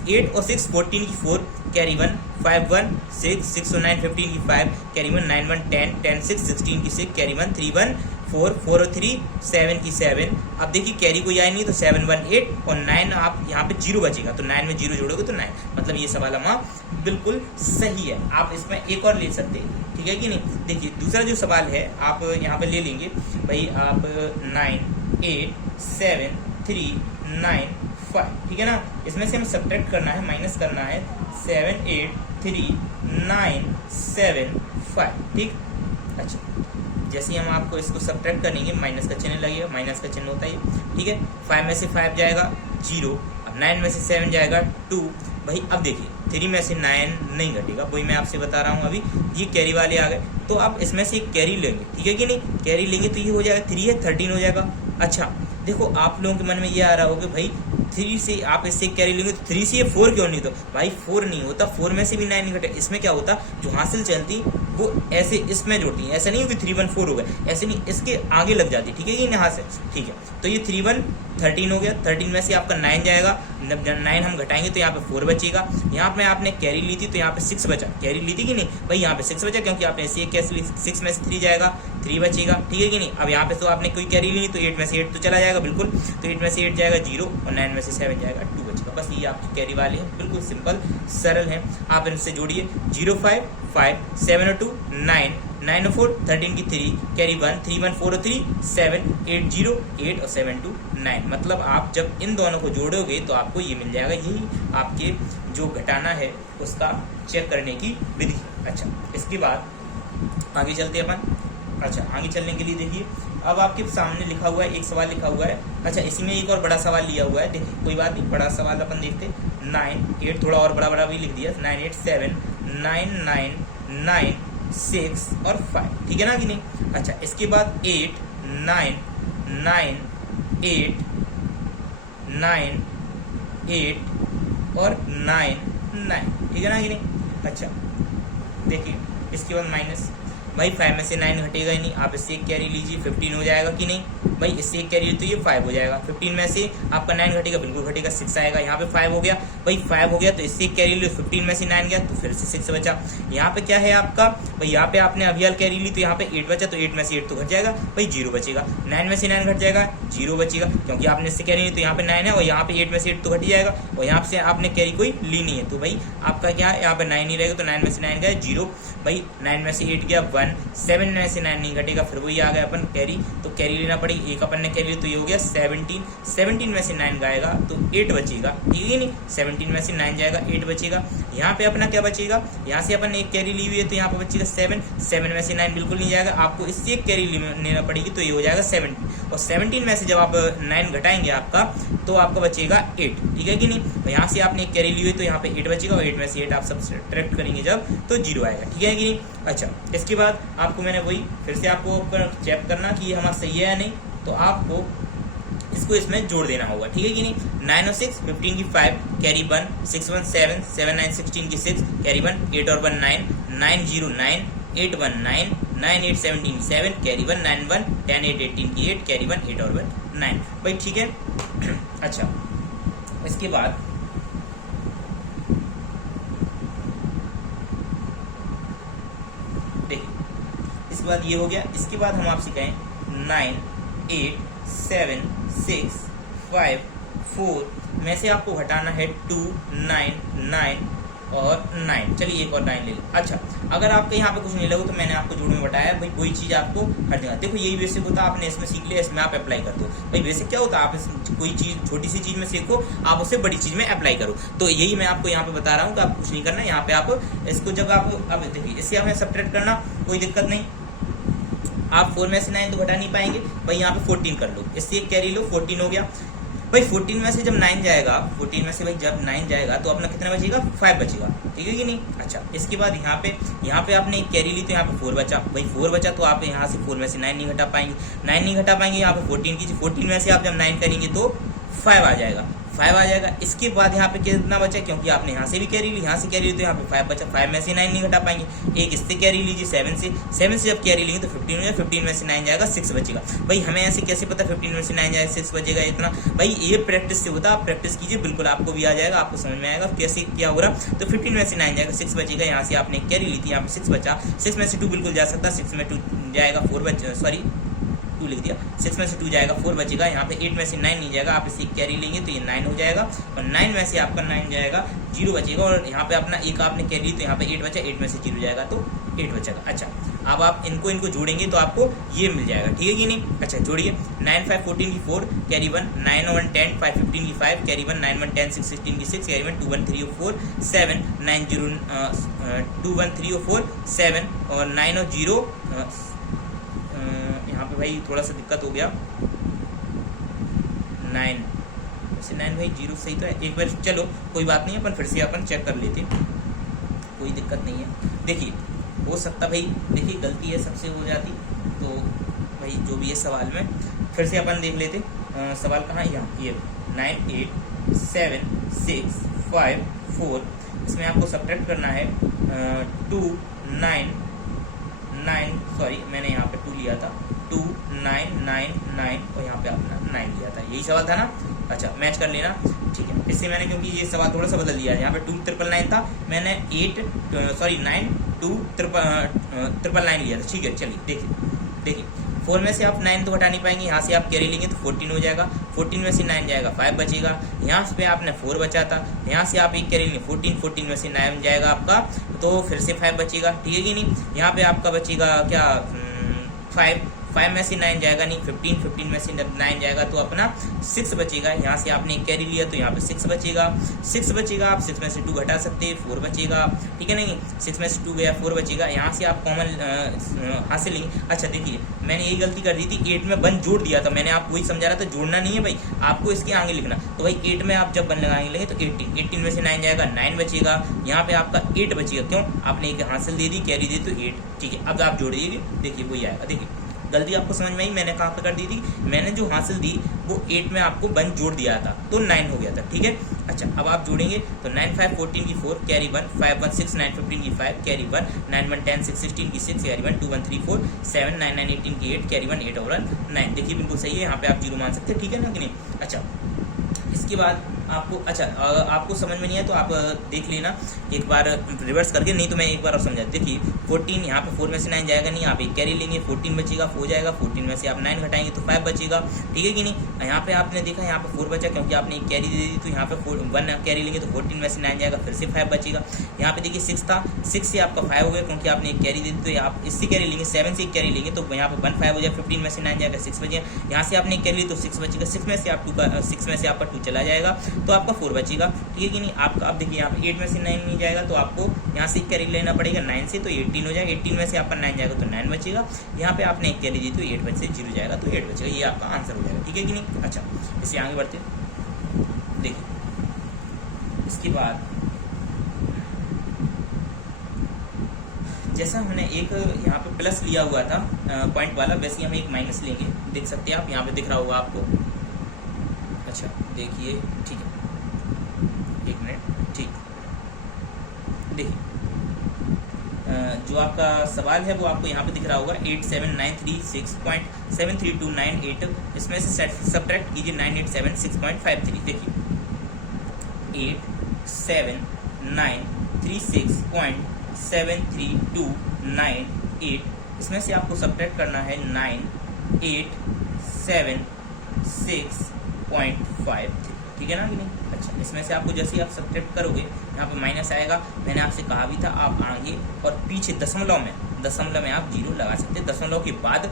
8 और 6 14 की 4 कैरी 1, 5 1 6 6 और 9 15 की 5 कैरी 1, 9 1 10 10 6 16 की 6 कैरी 1, 3 1 4 4 और 3 7 की 7। अब देखिए कैरी कोई आए नहीं तो 7 1 8 और 9 आप यहाँ पे 0 बचेगा, तो 9 में 0 जोड़ोगे तो 9, मतलब ये सवाल हमारा बिल्कुल सही है। आप इसमें एक और ले सकते हैं, ठीक है कि नहीं। देखिए दूसरा जो सवाल है आप यहाँ पे ले लेंगे भाई, आप 9 8 7 3 9 5, ठीक है ना। इसमें से हमें सब्ट्रैक्ट करना है, माइनस करना है 7 8 3 9 7 5, ठीक। अच्छा, जैसे ही हम आपको इसको सब्ट्रैक्ट करेंगे माइनस का चिन्ह लगेगा, माइनस का चिन्ह होता है, ठीक है। 5 में से 5 जाएगा 0, अब 9 में से 7 जाएगा 2। भाई अब देखिए 3 में से 9 नहीं घटेगा, वही मैं आपसे बता रहा हूँ अभी। ये कैरी वाले आ गए तो आप इसमें से एक कैरी लेंगे, ठीक है कि नहीं। कैरी लेंगे तो ये हो जाएगा 3 है 13 हो जाएगा। अच्छा देखो आप लोगों के मन में ये आ रहा होगा भाई 3 से आप इससे कैरी लेंगे तो 3 से ये 4 क्यों नहीं, तो भाई 4 नहीं होता, 4 में से भी 9 नहीं घटे। इसमें क्या होता, जो हासिल चलती वो ऐसे इसमें जोड़ती है, ऐसा नहीं हो कि 3 1 4 हो गया, ऐसे नहीं, इसके आगे लग जाती, ठीक है कि यहाँ से, ठीक है। तो ये 3 1 13 हो गया, 13 में से आपका 9 जाएगा, 9 हम घटाएंगे तो यहाँ पे 4 बचेगा। यहाँ पे आपने कैरी ली थी तो यहाँ पे 6 बचा, कैरी ली थी कि नहीं भाई, यहाँ पे 6 बचा क्योंकि आपने ऐसे कैसे ली, 6 में से 3 जाएगा 3 बचेगा, ठीक है कि नहीं। अब यहाँ पे तो आपने कोई कैरी ली तो 8 में से 8 तो चला जाएगा बिल्कुल, तो 8 में से 8 जाएगा 0 और 9 में से 7 जाएगा 2 बचेगा। बस ये आपकी कैरी वाले हैं, बिल्कुल सिंपल सरल है। आप इनसे जोड़िए 0 5 5 7 और 2 9 9 और 4 13 की 3 कैरी 1 3 1 4 और 3 7 8 0 8 और 7 2 9। मतलब आप जब इन दोनों को जोड़ोगे तो आपको ये मिल जाएगा। यही आपके जो घटाना है उसका चेक करने की विधि। अच्छा, इसके बाद आगे चलते हैं अपन। अच्छा, आगे चलने के लिए देखिए अब आपके सामने लिखा हुआ है, एक सवाल लिखा हुआ है। अच्छा, इसी में एक और बड़ा सवाल लिया हुआ है। देखिए कोई बात नहीं, बड़ा सवाल अपन देखते। 9 8 थोड़ा और बड़ा बड़ा भी लिख दिया। 9 8 7 9 9 9 6 और 5, ठीक है ना कि नहीं। अच्छा, इसके बाद 8 9 9 8 9 8 और 9 9, ठीक है ना कि नहीं। अच्छा देखिए इसके बाद माइनस, भाई 5 में से 9 घटेगा ही नहीं, आप इससे एक कैरी लीजिए 15 हो जाएगा कि नहीं। भाई इससे एक कैरी तो ये 5 हो जाएगा। 15 में से आपका 9 घटेगा, बिल्कुल घटेगा, 6 आएगा। यहाँ पे 5 हो गया, भाई 5 हो गया तो इससे एक कैरी ली, 15 में से 9 गया तो फिर से 6 बचा। यहाँ पे क्या है आपका, भाई यहाँ पे आपने अभी हाल कैरी ली तो यहाँ पे 8 बचा, तो 8 में से 8 तो घट जाएगा, भाई 0 बचेगा। 9 में से 9 घट जाएगा, 0 बचेगा, क्योंकि आपने इससे कैरी ली तो यहाँ पे 9 है और यहाँ पे 8 में से 8 तो घट जाएगा, और यहाँ से आपने कैरी कोई ली नहीं है तो भाई आपका क्या है, यहाँ पे 9 ही रहेगा, तो 9 में से 9 गया 0, भाई 9 में से 8 गया 1, 7 में से 9 नहीं घटेगा, फिर वही आ गया अपन कैरी, तो कैरी लेना पड़ेगी। एक अपन ने कैरी तो ये हो गया 17, 17 में से 9 जाएगा तो 8 बचेगा, ठीक है नहीं। 17 में से 9 जाएगा 8 बचेगा। यहाँ पे अपना क्या बचेगा, यहाँ से अपन एक कैरी ली हुई है तो यहाँ पे बचेगा 7, 7 में से 9 बिल्कुल नहीं जाएगा, आपको इससे एक कैरी लेना पड़ेगी तो ये हो जाएगा 17, और 17 में से जब आप 9 घटाएंगे आपका तो आपका बचेगा 8, ठीक है कि नहीं। तो यहाँ से आपने एक कैरी ली हुई तो यहाँ पे 8 बचेगा, और 8 में से 8 आप सब्ट्रैक्ट करेंगे जब तो 0 आएगा, ठीक है कि नहीं। अच्छा, इसके बाद आपको मैंने वही फिर से आपको चेक करना कि ये हमारा सही है या नहीं, तो आपको इसको इसमें जोड़ देना होगा, ठीक है कि नहीं। 9 और 6 15 की 5 कैरी 1 6 1 7 7 9 16 की 6 कैरी 1 8 और 1 9 9 0 9 8 1 9 9 8 17 7 कैरी 1 9 1 10 8 18 की 8 कैरी 1 8 और 1 9, भाई ठीक है। अच्छा, इसके बाद देखिए इसके बाद ये हो गया। इसके बाद हम आपसे कहें 9 8 7 6 5 4 में से आपको घटाना है 2 9 9 और 9। चलिए एक और 9 ले लो। अच्छा, अगर आपके यहाँ पे कुछ नहीं लगा तो मैंने आपको जोड़ में बताया भाई कोई चीज़ आपको हर जगह, देखो यही बेसिक होता है, आपने इसमें सीख लिया, इसमें आप अप्लाई कर दो। भाई बेसिक क्या होता है, आप कोई चीज़ छोटी सी चीज़ में सीखो, आप उसे बड़ी चीज़ में अप्लाई करो। तो यही मैं आपको यहाँ पे बता रहा हूँ कि आप कुछ नहीं करना, यहाँ पे आप इसको जब आप अब देखिए इससे हमें सब्ट्रैक्ट करना कोई दिक्कत नहीं। आप 4 में से 9 तो घटा नहीं पाएंगे, भाई यहाँ पे 14 कर लो, इससे एक कैरी लो 14 हो गया। भाई 14 में से जब 9 जाएगा, 14 में से भाई जब 9 जाएगा तो अपना कितना बचेगा 5 बचेगा, ठीक है कि नहीं। अच्छा, इसके बाद यहाँ पे आपने एक कैरी ली तो यहाँ पे 4 बचा, भाई 4 बचा तो आप यहाँ से 4 में से 9 नहीं घटा पाएंगे, 9 नहीं घटा पाएंगे, यहाँ पे 14 कीजिए, 14 में से आप जब 9 करेंगे तो 5 आ जाएगा, 5 आ जाएगा। इसके बाद यहाँ पे कितना बचा, क्योंकि आपने यहाँ से भी कैरी ली, यहाँ से कैरी ली तो यहाँ पे 5 बचा, 5 में से 9 नहीं घटा पाएंगे, एक इससे कैरी लीजिए 7 से जब कैरी लेंगे तो 15 में 15 में से 9 जाएगा 6 बचेगा। भाई हमें ऐसे कैसे पता 15 में से 9 जाएगा 6 बचेगा इतना, भाई ये प्रैक्टिस से होता है, आप प्रैक्टिस कीजिए, बिल्कुल आपको भी आ जाएगा, आपको समझ में आएगा कैसे क्या हो रहा। तो 15 में से 9 जाएगा 6 बचेगा, यहाँ से आपने कैरी ली थी, यहाँ पे 6 बचा, 6 में से 2 बिल्कुल जा सकता, 6 में 2 जाएगा 4 बचा, सॉरी 2 लिख दिया, 6 में से 2 जाएगा 4 बचेगा, यहाँ पे 8 में से 9 नहीं जाएगा, आप इसे कैरी लेंगे तो ये 9 हो जाएगा, और 9 में से आपका 9 जाएगा 0 बचेगा, और यहाँ पे अपना एक आपने कैरी तो यहाँ पे 8 बचा, 8 में से 0 जाएगा तो 8 बचेगा। अच्छा, अब आप इनको जोड़ेंगे तो आपको ये मिल जाएगा, ठीक है कि नहीं। अच्छा जोड़िए, 9 5 14 की 4 कैरी 1 9 और 1 10 5 15 की 5 कैरी 1 9 1 10 6 16 की 6 कैरी 1 2 1 3 और 4 7 9 0 2 1 3 और 4 7 और 9 और 0 यहाँ पे भाई थोड़ा सा दिक्कत हो गया, 9 वैसे 9 भाई 0 सही तो है, एक बार चलो कोई बात नहीं, अपन फिर से अपन चेक कर लेते, कोई दिक्कत नहीं है। देखिए हो सकता भाई, देखिए गलती है सबसे हो जाती, तो भाई जो भी है सवाल में फिर से अपन देख लेते। सवाल कहाँ, यहाँ ये 9 8 7 6 5 4, इसमें आपको सब्ट्रैक्ट करना है 2 9 9, सॉरी मैंने यहाँ पे 2 लिया था, 2 9 9 9 और यहाँ पे अपना 9 लिया था, यही सवाल था ना। अच्छा मैच कर लेना, ठीक है। इससे मैंने क्योंकि ये सवाल थोड़ा सा बदल दिया है, यहाँ पे 2 999 था, मैंने 9 2 9 9 लिया था, ठीक है। चलिए देखिए देखिए 4 में से आप 9 तो घटा नहीं पाएंगे, यहाँ से आप कैरी लेंगे तो 14 हो जाएगा, 14 में से 9 जाएगा 5 बचेगा, यहाँ पे आपने 4 बचा था, यहाँ से आप एक कैरी लेंगे 14 में से 9 जाएगा आपका, तो फिर से 5 बचेगा, ठीक है कि नहीं। यहाँ पे आपका बचेगा क्या 5 में से 9 जाएगा नहीं, 15 में से 9 जाएगा तो अपना 6 बचेगा। यहाँ से आपने एक कैरी लिया तो यहाँ पे 6 बचेगा, 6 बचेगा। आप 6 में से 2 घटा सकते हैं, 4 बचेगा, ठीक है नहीं। 6 में से 2 गया, 4 बचेगा। यहाँ से आप कॉमन हासिल लेंगे। अच्छा देखिए मैंने यही गलती कर दी थी, 8 में 1 जोड़ दिया था, मैंने आपको वही समझा रहा था, जोड़ना नहीं है भाई, आपको इसके आगे लिखना। तो भाई 8 में आप जब 1 लगाएंगे तो 18 में से 9 जाएगा, 9 बचेगा। यहाँ पे आपका 8 बचेगा, क्यों, आपने एक हासिल दे दी, कैरी दी तो 8, ठीक है। अब आप जोड़ दीजिए, देखिए वही आएगा। देखिए गलती आपको समझ में आई, मैंने कहाँ पे कर दी थी, मैंने जो हासिल दी वो 8 में आपको 1 जोड़ दिया था तो 9 हो गया था, ठीक है। अच्छा अब आप जोड़ेंगे तो 9 5 14 की 4 कैरी 1, 5 1 6 9 15 की 5 कैरी 1, 9 1 10 6 16 की 6 कैरी 1, 2 1 3 4 7 9 9 18 की 8 कैरी 1 8 और 9। देखिए बिल्कुल सही है, यहाँ पे आप 0 मान सकते हैं, ठीक है ना कि नहीं। अच्छा इसके बाद आपको, अच्छा आपको समझ में नहीं है तो आप देख लेना एक बार रिवर्स करके, नहीं तो मैं एक बार और समझा। देखिए 14 यहाँ पे 4 में से 9 जाएगा नहीं, आप एक कैरी लेंगे, 14 बचेगा, 4 जाएगा, 14 में से आप 9 घटाएंगे तो 5 बचेगा, ठीक है कि नहीं। यहाँ पे आपने देखा यहाँ पे 4 बचा, क्योंकि आपने एक कैरी दे दी, तो यहाँ पे 1 कैरी लेंगे तो 14 में से 9 जाएगा, फिर से 5 बचेगा। यहाँ पे देखिए 6 था, 6 से आपका 5 हो गया, क्योंकि आपने एक कैरी दे दी, तो आप इससे कैरी लेंगे, 7 से एक कैरी लेंगे तो यहाँ पे 1 5 हो जाएगा, 15 में से 9 जाएगा, 6 बचेगा। यहाँ से आपने एक कैरी ली तो 6 बचेगा, 6 में से आपका 2 चला जाएगा तो आपका 4 बचेगा, ठीक है कि नहीं। आपका अब देखिए यहाँ पे 8 में से 9 नहीं जाएगा तो आपको यहाँ से एक कैरी लेना पड़ेगा 9 से, तो 18 हो जाएगा, 18 में से आपका 9 जाएगा तो 9 बचेगा। यहाँ पे आपने एक कैरी दी तो 8 में से 0 जाएगा तो 8 बचेगा, ये आपका आंसर हो जाएगा, ठीक है कि नहीं। अच्छा इससे आगे बढ़ते देखिए, इसके बाद जैसा हमने एक यहाँ पे प्लस लिया हुआ था पॉइंट वाला, वैसे ही हम एक माइनस लेंगे, देख सकते हैं आप, यहाँ पे दिख रहा होगा आपको। अच्छा देखिए, ठीक है, एक मिनट, ठीक। देखिए जो आपका सवाल है वो आपको यहाँ पे दिख रहा होगा 8793673298, इसमें से सब्ट्रैक्ट कीजिए 9876.53। देखिए 8793673298, इसमें से आपको सब्ट्रैक्ट करना है 9876.53, ठीक है ना कि नहीं। अच्छा इसमें से आपको जैसे ही आप सब्ट्रैक्ट करोगे यहाँ पे माइनस आएगा, मैंने आपसे कहा भी था आप आगे और पीछे दशमलव में आप 0 लगा सकते हैं। दशमलव के बाद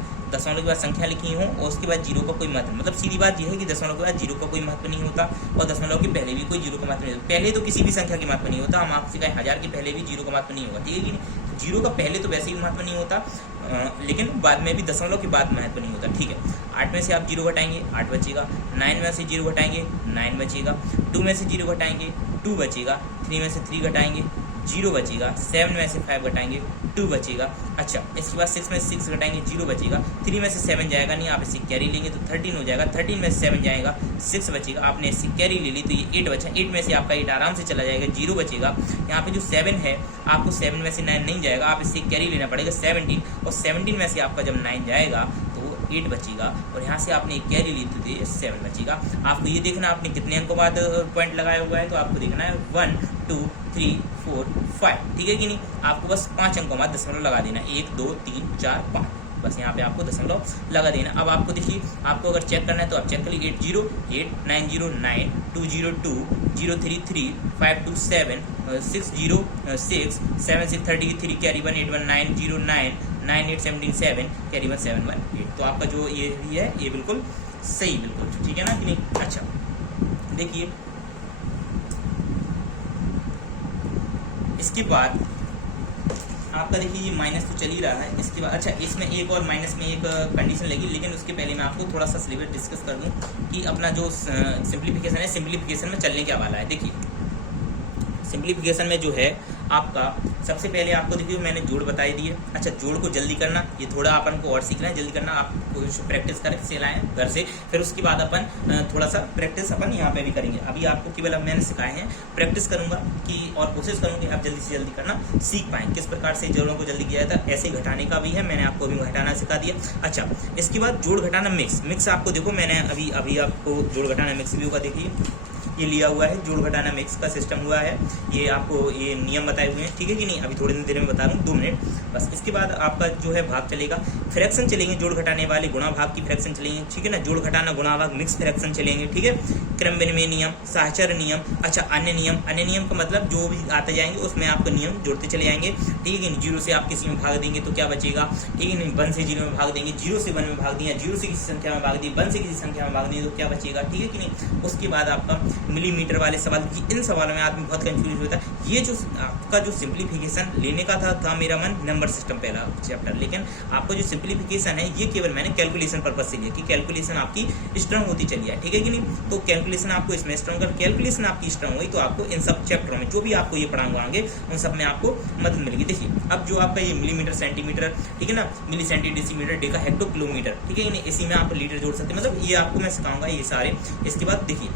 संख्या लिखी हो और उसके बाद 0 का कोई महत्व, मतलब सीधी बात यह है कि दशमलव के बाद 0 का कोई महत्व नहीं होता और दशमलव के पहले भी कोई 0 का महत्व नहीं होता। पहले तो किसी भी संख्या के महत्व नहीं होता, हम आपसे कहें 1000 के पहले भी 0 का महत्व नहीं होगा, ठीक है कि नहीं। 0 का पहले तो वैसे ही महत्व नहीं होता, लेकिन बाद में भी दशमलव के बाद महत्व नहीं होता, ठीक है। 8 में से आप 0 घटाएंगे 8 बचेगा, 9 में से 0 घटाएंगे 9 बचेगा, 2 में से 0 घटाएंगे 2 बचेगा, 3 में से 3 घटाएंगे 0 बचेगा, 7 में से 5 घटाएंगे 2 बचेगा। अच्छा इसके बाद 6 में से 6 घटाएंगे 0 बचेगा, 3 में से 7 जाएगा नहीं, आप इसे कैरी लेंगे तो 13 हो जाएगा, 13 में से 7 जाएगा 6 बचेगा, आपने इसे कैरी ले ली तो ये 8 बचा, 8 में से आपका 8 आराम से चला जाएगा, 0 बचेगा। यहाँ पे जो 7 है आपको 7 में से 9 नहीं जाएगा, आप इसे कैरी लेना पड़ेगा 17, और 17 में से आपका जब 9 जाएगा तो 8 बचेगा, और यहाँ से आपने एक कैरी ली तो 7 बचेगा। आपको ये देखना आपने कितने अंकों बाद पॉइंट लगाया हुआ है, तो आपको देखना है 1 2 3 4 5, ठीक है कि नहीं। आपको बस 5 अंकों बाद दशमलव लगा देना, 1 2 3 4 5, बस यहाँ पे आपको दशमलव लगा देना। अब आपको देखिए, आपको अगर चेक करना है तो आप चेक करिए 808909 202 033 527 606 7633 कैरी 1 81909 98777 कैरी 1718। तो आपका जो ये भी है ये बिल्कुल सही, बिल्कुल ठीक है ना कि नहीं। अच्छा देखिए इसके बाद आपका देखिए ये माइनस तो चल ही रहा है। इसके बाद अच्छा इसमें एक और माइनस में एक कंडीशन लगी, लेकिन उसके पहले मैं आपको थोड़ा सा सिलेबस डिस्कस कर दूं कि अपना जो सिंप्लीफिकेशन है, सिंप्लीफिकेशन में चलने क्या वाला है। देखिए सिंप्लीफिकेशन में जो है आपका सबसे पहले आपको देखिए मैंने जोड़ बताई दी है। अच्छा जोड़ को जल्दी करना, ये थोड़ा अपन को और सीखना है, जल्दी करना, आप प्रैक्टिस करके से लाएं घर से, फिर उसके बाद अपन थोड़ा सा प्रैक्टिस अपन यहाँ पे भी करेंगे। अभी आपको केवल अब मैंने सिखाए हैं, प्रैक्टिस करूंगा कि और कोशिश करूंगी आप जल्दी से जल्दी करना सीख पाएँ, किस प्रकार से जोड़ों को जल्दी किया जाता है। ऐसे घटाने का भी है, मैंने आपको अभी घटाना सिखा दिया। अच्छा इसके बाद जोड़ घटाना मिक्स आपको देखो मैंने अभी आपको जोड़ घटाना मिक्स भी होगा। देखिए ये लिया हुआ है, जोड़ घटाना मिक्स का सिस्टम हुआ है, ये आपको ये नियम बताए हुए हैं, ठीक है कि नहीं। अभी थोड़ी देर में बता रहा हूँ, 2 मिनट बस। इसके बाद आपका जो है भाग चलेगा, फ्रैक्शन चलेंगे, जोड़ घटाने वाले गुणा भाग की फ्रैक्शन चलेंगे, ठीक है ना। जोड़ घटाना गुणा भाग मिक्स फ्रैक्शन चलेंगे, ठीक है। क्रम विनिमय नियम, साहचर्य नियम, अच्छा अन्य नियम। अन्य नियम का मतलब जो भी आते जाएंगे उसमें आपको नियम जोड़ते चले जाएंगे, ठीक है। 0 से आप किसी में भाग देंगे तो क्या बचेगा, ठीक है नहीं। 1 से 0 में भाग देंगे, 0 से 1 में भाग दिया, 0 से किसी संख्या में भाग दी, 1 से किसी संख्या में भाग दी तो क्या बचेगा, ठीक है कि नहीं। उसके बाद आपका मिलीमीटर वाले सवाल, इन सवालों में आदमी बहुत कंफ्यूज होता है। ये जो आपका जो सिंप्लीफिकेशन लेने का था मेरा मन नंबर सिस्टम पहला चैप्टर, लेकिन आपको जो सिंप्लीफिकेशन है ये केवल मैंने कैलकुलेशन पर्पज से लिया कि कैलकुलेशन आपकी स्ट्रांग होती चली है, ठीक है कि नहीं। तो कैलकुलेशन आपको इसमें स्ट्रांग, अगर कैलकुलेशन आपकी स्ट्रांग हुई तो आपको इन सब चैप्टरों में जो भी आपको ये पढ़ाऊंगा आगे उन सब में आपको मदद मिलेगी। देखिए अब जो आपका ये मिलीमीटर सेंटीमीटर, ठीक है ना, milli centi decimetre deca hecto kilometre, ठीक है, इसी में आप लीटर जोड़ सकते हैं, मतलब ये आपको मैं सिखाऊंगा ये सारे। इसके बाद देखिए,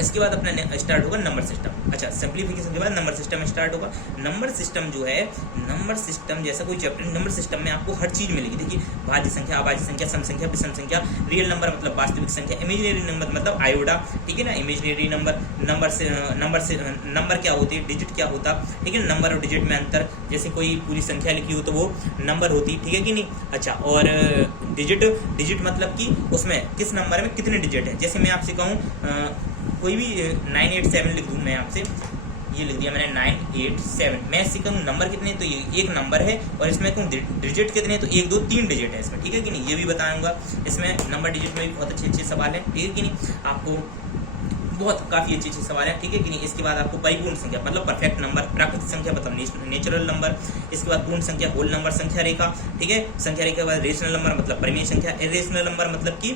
इसके बाद अपना स्टार्ट होगा नंबर सिस्टम। अच्छा, सिंप्लीफिकेशन के बाद नंबर सिस्टम स्टार्ट होगा। नंबर सिस्टम जो है, नंबर सिस्टम जैसा कोई चैप्टर, नंबर सिस्टम में आपको हर चीज मिलेगी। देखिए भाज्य संख्या, अभाज्य संख्या, सम संख्या, विषम संख्या, रियल नंबर मतलब वास्तविक संख्या, इमेजिनरी नंबर मतलब आयोडा, ठीक है ना। इमेजिनरी नंबर, नंबर क्या होती है, डिजिट क्या होता, ठीक है। नंबर और डिजिट में अंतर, जैसे कोई पूरी संख्या लिखी हो तो वो नंबर होती, ठीक है कि नहीं। अच्छा, और डिजिट मतलब कि उसमें किस नंबर में कितने डिजिट है। जैसे मैं आपसे कहूँ कोई भी 987 लिख दूँ मैं आपसे, ये लिख दिया मैंने 987, मैं इससे कहूँ नंबर कितने, तो ये एक नंबर है, और इसमें कहूँ डिजिट कितने, तो 1 2 3 डिजिट है इसमें, ठीक है कि नहीं। ये भी बताऊंगा, इसमें नंबर डिजिट में भी बहुत अच्छे सवाल है, ठीक है कि नहीं। आपको बहुत काफ़ी अच्छे सवाल है, ठीक है कि नहीं। इसके बाद आपको परिपूर्ण संख्या मतलब परफेक्ट नंबर, प्राकृतिक संख्या मतलब नेचुरल नंबर, इसके बाद पूर्ण संख्या होल नंबर, संख्या रेखा, ठीक है। संख्या रेखा के बाद रेशनल नंबर मतलब परिमेय संख्या, इरेशनल नंबर मतलब कि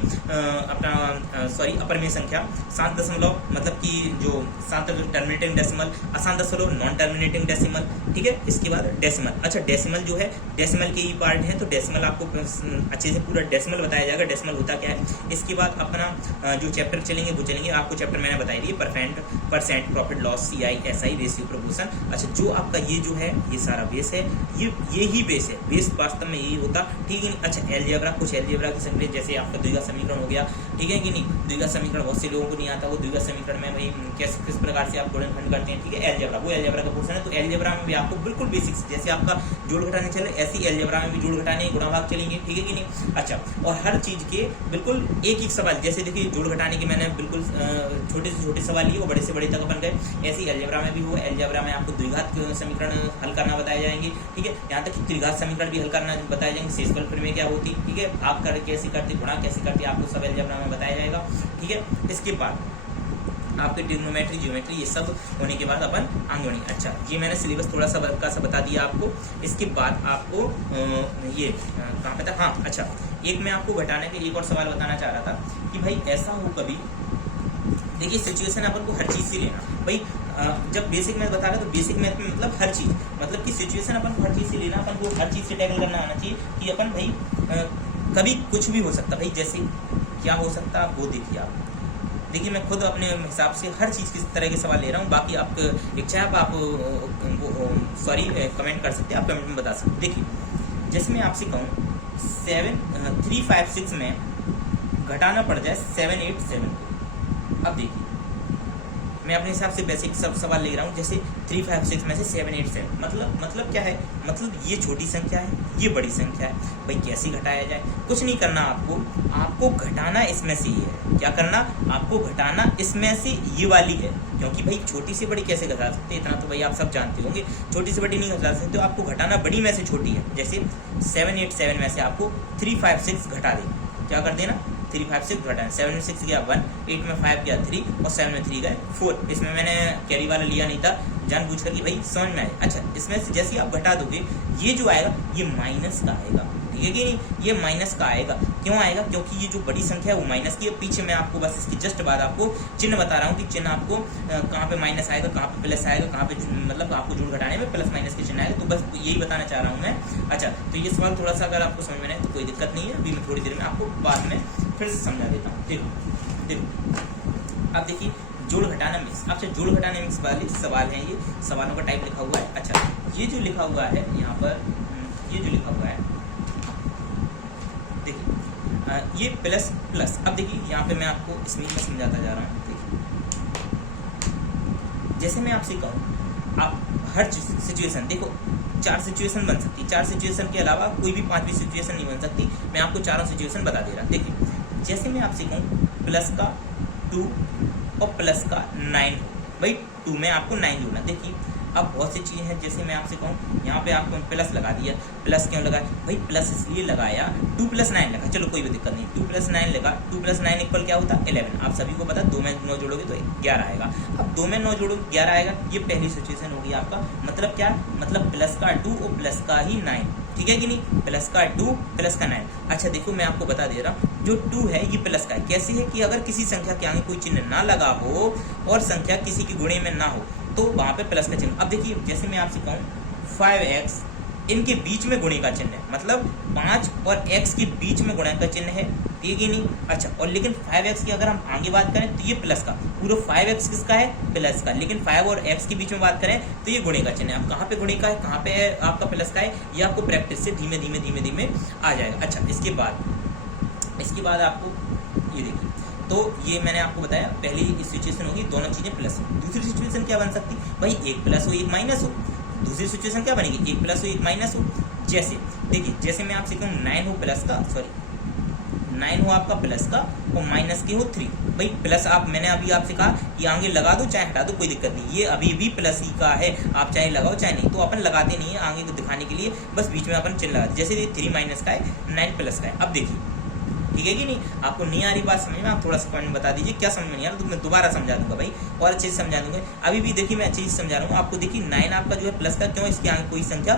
अपरिमेय संख्या, शांत दशमलव मतलब कि जो शांत टर्मिनेटिंग डेसिमल, अशांत दशमलव नॉन टर्मिनेटिंग डेसिमल, ठीक है। इसके बाद डेसिमल, अच्छा डेसिमल जो है, डेसिमल के ही पार्ट है, तो डेसिमल आपको अच्छे से पूरा डेसिमल बताया जाएगा, डेसिमल होता क्या है। इसके बाद अपना जो चैप्टर चलेंगे वो चलेंगे, आपको चैप्टर मैंने बताई दी percent, profit loss, CI SI, ratio, proportion. अच्छा, जो आपका ये जो है ये सारा बेस है, ये ही बेस है, बेस वास्तव में यही होता, ठीक है। अच्छा, एलजेब्रा, कुछ एलजेब्रा की संख्या, जैसे आपका द्विघात समीकरण हो गया, ठीक है कि नहीं। द्विघात समीकरण बहुत से लोगों को नहीं आता, वो द्विघात समीकरण में भाई किस प्रकार से आप गुणनखंड करते हैं, ठीक है। एलजेब्रा, वो एलजेब्रा का पोर्शन है, तो एलजेब्रा में भी आपको बिल्कुल बेसिक्स, जैसे आपका जोड़ घटाने चले ऐसी एलजेब्रा में भी जोड़ घटाने गुणा भाग चलेंगे, ठीक है कि नहीं। अच्छा, और हर चीज के बिल्कुल एक सवाल, जैसे देखिए जोड़ घटाने के मैंने बिल्कुल छोटे से छोटे सवाल लिए, वो बड़े से बड़े तक अपन गए। ऐसे ही एलजेब्रा में भी हो, एलजेब्रा में आपको द्विघात समीकरण हल करना बताया जाएंगे, ठीक है। यहाँ तक कि त्रिघात समीकरण भी हल करना बताया जाएंगे, शेषफल प्रमेय क्या होती, ठीक है, भाग कर कैसे करते, गुणा कैसे करते, आपको सब एलजेब्रा में बताया जाएगा, ठीक है। इसके बाद आपके ट्रिग्नोमेट्री, ज्योमेट्री, ये सब होने के बाद अपन आगे बढ़ेंगे। अच्छा, ये मैंने सिलेबस थोड़ा सा हल्का सा बता दिया आपको। इसके बाद आपको ये कहाँ पे था, हाँ अच्छा, एक मैं आपको घटाने के एक और सवाल बताना चाह रहा था कि भाई ऐसा हो कभी, देखिए सिचुएशन अपन को हर चीज़ से लेना भाई। जब बेसिक मैथ बता रहा तो बेसिक मैथ में मतलब हर चीज़, मतलब कि सिचुएशन अपन को हर चीज़ से लेना, अपन को हर चीज़ से टैकल करना आना चाहिए कि अपन भाई कभी कुछ भी हो सकता, भाई जैसे क्या हो सकता है वो देखिए आप। देखिए मैं खुद अपने हिसाब से हर चीज़ किस तरह के सवाल ले रहा हूँ, बाकी आपको इच्छा है आप कमेंट कर सकते हैं, आप कमेंट में बता सकते हैं। देखिए जैसे मैं आपसे कहूँ 356 में घटाना पड़ जाए 787 को, अब देखिए मैं अपने हिसाब से बेसिक सब सवाल ले रहा हूँ। जैसे 356 में से 787 मतलब क्या है, मतलब ये छोटी संख्या है, ये बड़ी संख्या है, भाई कैसे घटाया जाए। कुछ नहीं करना, आपको घटाना इसमें से ही है। क्या करना, आपको घटाना इसमें से ये वाली है, क्योंकि भाई छोटी से बड़ी कैसे घटा सकते हैं, इतना तो भाई आप सब जानते होंगे, छोटी से बड़ी नहीं घटा सकते, तो आपको घटाना बड़ी में से छोटी है। जैसे 787 में से आपको 356 घटा दें, क्या कर देना 356 घटाएं, 7 में 6 गया 1, 8 में 5 गया 3 और 7 में 3 गए 4। इसमें मैंने कैरी वाला लिया नहीं था, जानबूझकर कि भाई समझ में आए। अच्छा, इसमें से जैसे आप घटा दोगे ये जो आएगा ये माइनस का आएगा, ठीक है कि नहीं, ये माइनस का आएगा। क्यों आएगा, क्योंकि ये जो बड़ी संख्या है वो माइनस की है। पीछे मैं आपको बस इसकी जस्ट बाद आपको चिन्ह बता रहा हूँ कि चिन्ह आपको कहाँ पे माइनस आएगा, कहाँ पे प्लस आएगा, कहाँ पे मतलब आपको जोड़ घटाने में प्लस माइनस के चिन्ह आएगा, तो बस यही बताना चाह रहा हूँ मैं। अच्छा, तो ये सवाल थोड़ा सा अगर आपको समझ में आए तो कोई दिक्कत नहीं है, अभी मैं थोड़ी देर में आपको बाद में फिर से समझा देता हूँ। देखो आप देखिए जोड़ घटाना मिक्स, आपसे जोड़ घटाने मिक्स वाले सवाल हैं, ये सवालों का टाइप लिखा हुआ है। अच्छा, ये जो लिखा हुआ है यहाँ पर, ये जो लिखा हुआ है देखिए ये प्लस प्लस। अब देखिए यहाँ पे मैं आपको इसमें समझाता जा रहा हूँ। देखिए जैसे मैं आपसे कहूँ, आप हर सिचुएशन देखो, 4 सिचुएशन बन सकती है, 4 सिचुएशन के अलावा कोई भी 5वीं सिचुएशन नहीं बन सकती। मैं आपको चारों सिचुएशन बता दे रहा। देखिए जैसे मैं आपसे कहूँ प्लस का 2 और प्लस का 9, भाई 2 में आपको 9 जोड़ना। देखिए अब बहुत सी चीज़ें हैं, जैसे मैं आपसे कहूँ यहाँ पे आपको प्लस लगा दिया। प्लस क्यों लगाया भाई? प्लस इसलिए लगाया, 2 + 9 लगा, चलो कोई भी दिक्कत नहीं, 2 + 9 लगा। 2 + 9 इक्वल क्या होता है? 11। आप सभी को पता, 2 में 9 जोड़ोगे तो 11 आएगा। अब 2 में 9 जोड़ोगे 11 आएगा। ये पहली सिचुएशन होगी आपका। मतलब क्या? मतलब प्लस का 2 और प्लस का ही 9, ठीक है कि नहीं? प्लस का 2 प्लस का 9। अच्छा देखो मैं आपको बता दे रहा हूँ, जो 2 है ये प्लस का है। कैसे है कि अगर किसी संख्या के आगे कोई चिन्ह ना लगा हो और संख्या किसी की गुणे में ना हो तो वहाँ पे प्लस का चिन्ह। अब देखिए जैसे मैं आपसे कहूँ 5x, इनके बीच में गुणे का चिन्ह है, मतलब 5 और x के बीच में गुणे का चिन्ह है, ठीक है नहीं? अच्छा, और लेकिन 5x की अगर हम आगे बात करें तो ये प्लस का, पूरा 5x किसका है? प्लस का। लेकिन 5 और x के बीच में बात करें तो ये गुणे का चिन्ह है। अब कहाँ पे गुणे का है, कहाँ पे आपका प्लस का है, ये आपको प्रैक्टिस से धीमे धीमे आ जाएगा। अच्छा इसके बाद आपको ये देखिए, तो ये मैंने आपको बताया पहली सिचुएशन होगी, दोनों चीजें प्लस। दूसरी सिचुएशन क्या बन सकती? भाई 1 प्लस हो 1 माइनस हो। दूसरी सिचुएशन क्या बनेगी? 1 प्लस हो 1 माइनस हो। जैसे देखिए, जैसे मैं आपसे कहूँ 9 हो प्लस का, 9 हो आपका प्लस का और माइनस के हो 3। भाई प्लस मैंने अभी आपसे कहा कि आगे लगा दो चाहे हटा दो, कोई दिक्कत नहीं, ये अभी भी प्लस ही का है, आप चाहे लगाओ चाहे नहीं। तो अपन लगाते नहीं है आगे को दिखाने के लिए, बस बीच में अपन चिन्ह लगाते। जैसे ये 3 माइनस का है, 9 प्लस का है। अब देखिए ठीक है कि नहीं? आपको नहीं आ रही बात समझ में, आप थोड़ा सा कमेंट में बता दीजिए क्या समझ में नहीं आ रहा, तो मैं दोबारा समझा दूंगा भाई, और अच्छे से समझा दूंगा। अभी भी देखिए मैं अच्छी चीज समझा रहा हूँ आपको। देखिए 9 आपका जो है प्लस का, क्यों? इसके आगे कोई संख्या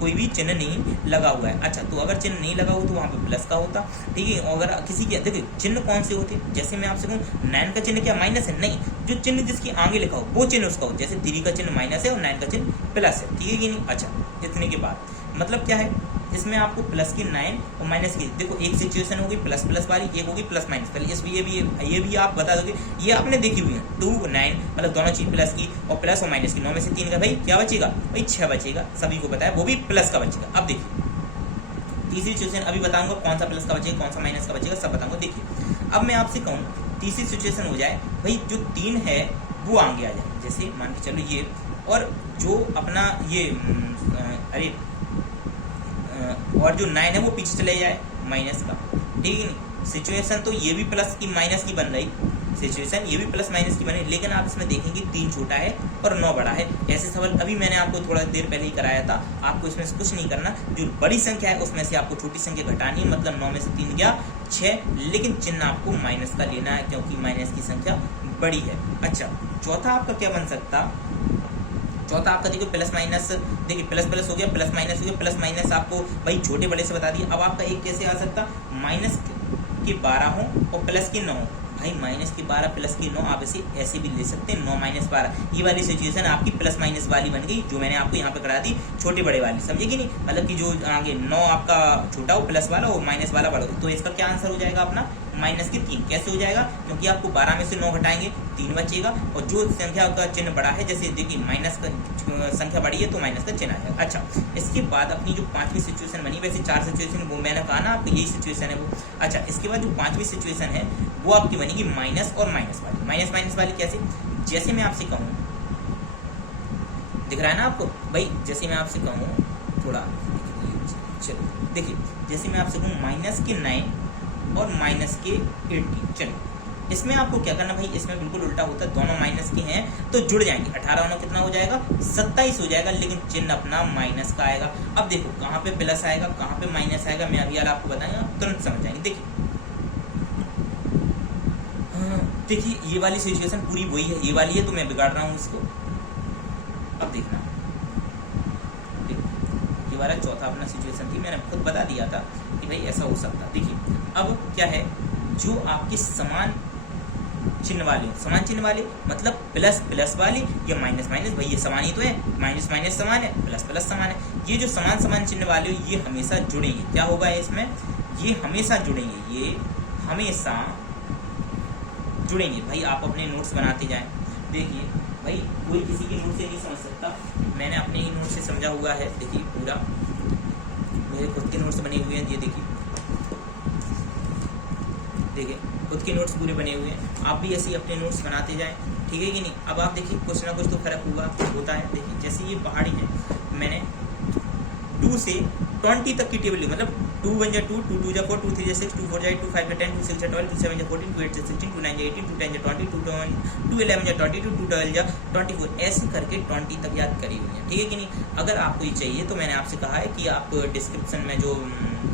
कोई भी चिन्ह नहीं लगा हुआ है। अच्छा, तो अगर चिन्ह नहीं लगा हो तो वहाँ पे प्लस का होता, ठीक है? अगर किसी के देखिए चिन्ह कौन से होते हैं, जैसे मैं आपसे कहूँ 9 का चिन्ह क्या माइनस है? नहीं, जो चिन्ह जिसके आगे लिखा हो वो चिन्ह उसका हो। जैसे 3 का चिन्ह माइनस है और 9 का चिन्ह प्लस है, ठीक है कि नहीं? अच्छा, इतने के बाद मतलब क्या है, इसमें आपको प्लस की 9 और माइनस की, देखो एक सिचुएशन होगी प्लस प्लस वाली, एक होगी प्लस माइनस। पहले ये भी आप बता दोगे, ये आपने देखी हुई है 2 9, मतलब दोनों चीज प्लस की और प्लस और माइनस की। 9 में से 3 का भाई क्या बचेगा? भाई 6 बचेगा, सभी को पता है, वो भी प्लस का बचेगा। अब देखिए तीसरी सिचुएशन अभी बताऊंगा, कौन सा प्लस का बचेगा कौन सा माइनस का बचेगा सब बताऊंगा। देखिए अब मैं आपसे कहूँ तीसरी सिचुएशन हो जाए, भाई जो 3 है वो आगे आ जाए। जैसे मान के चलो ये, और जो अपना ये और जो 9 है वो पीछे चले जाए माइनस का, ठीक है नहीं? सिचुएशन तो ये भी प्लस की माइनस की बन रही, सिचुएशन ये भी प्लस माइनस की बनी, लेकिन आप इसमें देखेंगे 3 छोटा है और 9 बड़ा है। ऐसे सवाल अभी मैंने आपको थोड़ा देर पहले ही कराया था। आपको इसमें से कुछ नहीं करना, जो बड़ी संख्या है उसमें से आपको छोटी संख्या घटानी है, मतलब 9 में से 3 गया 6, लेकिन चिन्ह आपको माइनस का लेना है क्योंकि माइनस की संख्या बड़ी है। अच्छा, चौथा आपका क्या बन सकता? चौथा आपका देखो प्लस माइनस, देखिए प्लस प्लस हो गया, प्लस माइनस हो गया, प्लस माइनस आपको भाई छोटे बड़े से बता दिया। अब आपका एक कैसे आ सकता? माइनस के 12 हो और प्लस के 9। भाई माइनस की 12 प्लस की 9, आप इसे ऐसे भी ले सकते हैं 9 माइनस 12। ये वाली सिचुएशन आपकी प्लस माइनस वाली बन गई, जो मैंने आपको यहाँ पे करा दी छोटे बड़े वाली, समझे कि नहीं? मतलब कि जो आगे 9 आपका छोटा हो प्लस वाला और माइनस वाला बड़ा हो, तो इसका क्या आंसर हो जाएगा अपना? माइनस के 3। कैसे हो जाएगा? क्योंकि आपको 12 में से 9 घटाएंगे 3 बचेगा, और जो संख्या का चिन्ह बड़ा है, जैसे देखिए माइनस का संख्या बड़ी है तो माइनस का चिन्ह आएगा। अच्छा, इसके बाद अपनी जो 5वीं सिचुएशन बनी, वैसे 4 सिचुएशन वो मैंने कहा ना आपको, यही सिचुएशन है वो। अच्छा, इसके बाद जो 5वीं सिचुएशन है वो आपकी बनेगी माइनस और माइनस वाली। माइनस माइनस वाली कैसे? जैसे मैं आपसे कहूँ, दिख रहा है ना आपको भाई? जैसे मैं आपसे कहूँ थोड़ा, चलो देखिए, जैसे मैं आपसे कहूँ माइनस के 9 और माइनस के 18, चलो इसमें आपको क्या करना भाई? इसमें बिल्कुल उल्टा होता है, दोनों माइनस के हैं तो जुड़ जाएंगे। 18 और 9 कितना हो जाएगा? 27 हो जाएगा, लेकिन चिन्ह अपना माइनस का आएगा। अब देखो कहाँ पे प्लस आएगा कहाँ पे माइनस आएगा, मैं अभी यार आपको बताऊंगा, तुरंत समझ जाएंगे। देखिए ये वाली सिचुएशन पूरी वही है, ये वाली है तो मैं बिगाड़ रहा हूँ इसको। अब देखना, ये वाला चौथा अपना सिचुएशन थी, मैंने खुद बता दिया था कि भाई ऐसा हो सकता। देखिए अब क्या है, जो आपके समान चिन्ह वाले मतलब प्लस प्लस वाली या माइनस माइनस, भाई ये समान ही तो है, माइनस माइनस समान है, प्लस प्लस समान है। ये जो समान चिन्ह वाले ये हमेशा जुड़ेंगे। क्या होगा इसमें? ये हमेशा जुड़ेंगे, ये हमेशा जुड़ेंगे। भाई आप अपने नोट्स बनाते जाएं। देखिए भाई कोई किसी के नोट से नहीं समझ सकता, मैंने अपने ही नोट से समझा हुआ है। देखिए पूरा मेरे खुद के नोट्स बने हुए हैं, ये देखिए खुद के नोट्स पूरे बने हुए हैं, आप भी ऐसे ही अपने नोट्स बनाते जाएं, ठीक है कि नहीं। अब आप देखिए कुछ ना कुछ तो फर्क होता है। देखिए जैसे ये पहाड़ी है, मैंने 2 से 20 तक की टेबल ली, मतलब 2 1 जा 2, 2 2 जा 4, 2 3 जा 6, 2 4 जा 8, 2 5 जा 10, 2 6 जा 12, 2 7 जा 14, 2 8 जा 16, 2 9 जा 18, 2 10 जा 20, 2 11 जा 22, 2 12 जा 24, ऐसे करके 20 तक याद करी हुई है, ठीक है कि नहीं। अगर आपको ये चाहिए तो मैंने आपसे कहा है कि आप डिस्क्रिप्शन में जो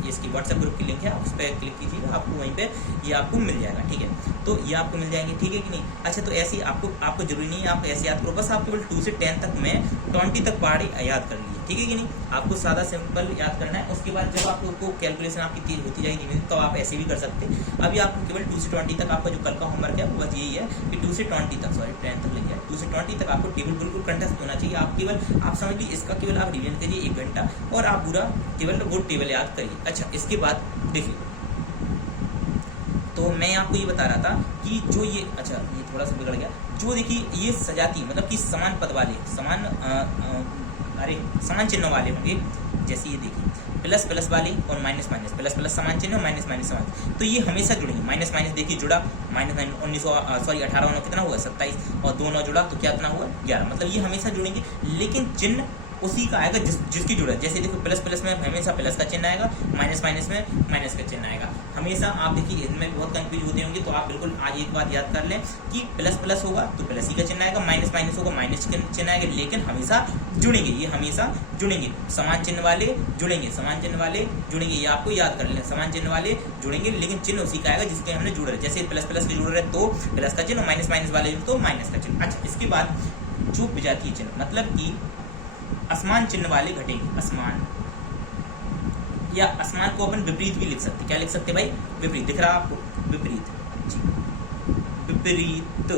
इसकी व्हाट्सएप ग्रुप की लिंक है, आप उस पर क्लिक कीजिएगा, आपको वहीं पे ये आपको मिल जाएगा, ठीक है। तो ये आपको मिल जाएंगे, ठीक है कि नहीं। अच्छा, तो ऐसे ही आपको जरूरी नहीं है आप ऐसे याद करो, बस आप केवल 2 से 10 तक में 20 तक पहाड़ी याद कर लीजिए, ठीक है कि नहीं। आपको सादा सिंपल याद करना है। उसके बाद जब आपको कैलकुलेशन आपकी तेज होती जाएगी तो आप ऐसे भी कर सकते हैं। अभी आपको केवल 2 से 20 तक आपका जो कल का होमवर्क है वो बस यही है कि 2 से 20 तक, सॉरी 10 तक लग गया, 2 से 20 तक आपको टेबल बिल्कुल कंठस्थ होना चाहिए। आप केवल आप समझ लीजिए इसका केवल आप रिवीजन करिए 1 घंटा और आप पूरा केवल वो टेबल याद करिए। अच्छा, इसके बाद देखिए, तो मैं आपको ये बता रहा था कि जो ये, अच्छा ये थोड़ा सा बिगड़ गया, जो देखिए ये सजाती मतलब कि समान पद वाले समान चिन्ह वाले होंगे, जैसे ये देखिए प्लस प्लस वाले और माइनस माइनस, प्लस प्लस समान चिन्ह और माइनस माइनस समान, तो ये हमेशा जुड़ेंगे। माइनस माइनस देखिए जुड़ा, माइनस 18 9 कितना हुआ 27 और 2 9 जुड़ा तो क्या कितना हुआ 11, मतलब ये हमेशा जुड़ेंगे, लेकिन चिन्ह उसी का आएगा जिसकी जुड़ा। जैसे देखो प्लस प्लस में हमेशा प्लस का चिन्ह आएगा, माइनस माइनस में माइनस का चिन्ह आएगा हमेशा। आप देखिए इनमें बहुत कंफ्यूज होते होंगे, तो आप बिल्कुल आज एक बात याद कर लें कि प्लस प्लस होगा तो प्लस ही का चिन्ह आएगा, माइनस माइनस होगा माइनस का चिन्ह आएगा, लेकिन हमेशा जुड़ेंगे, ये हमेशा जुड़ेंगे। समान चिन्ह वाले जुड़ेंगे, समान चिन्ह वाले जुड़ेंगे, ये आपको याद कर लें, समान चिन्ह वाले जुड़ेंगे, लेकिन चिन्ह उसी का आएगा जिसके हमने जुड़ रहे। जैसे प्लस प्लस के जुड़ रहे तो प्लस का चिन्ह, माइनस माइनस वाले तो माइनस का चिन्ह। अच्छा, इसके बाद जो विजातीय चिन्ह, मतलब कि असमान चिन्ह वाले घटेंगे। असमान या असमान को अपन विपरीत भी लिख सकते, क्या लिख सकते भाई, विपरीत, दिख रहा आपको, विपरीत जी, विपरीत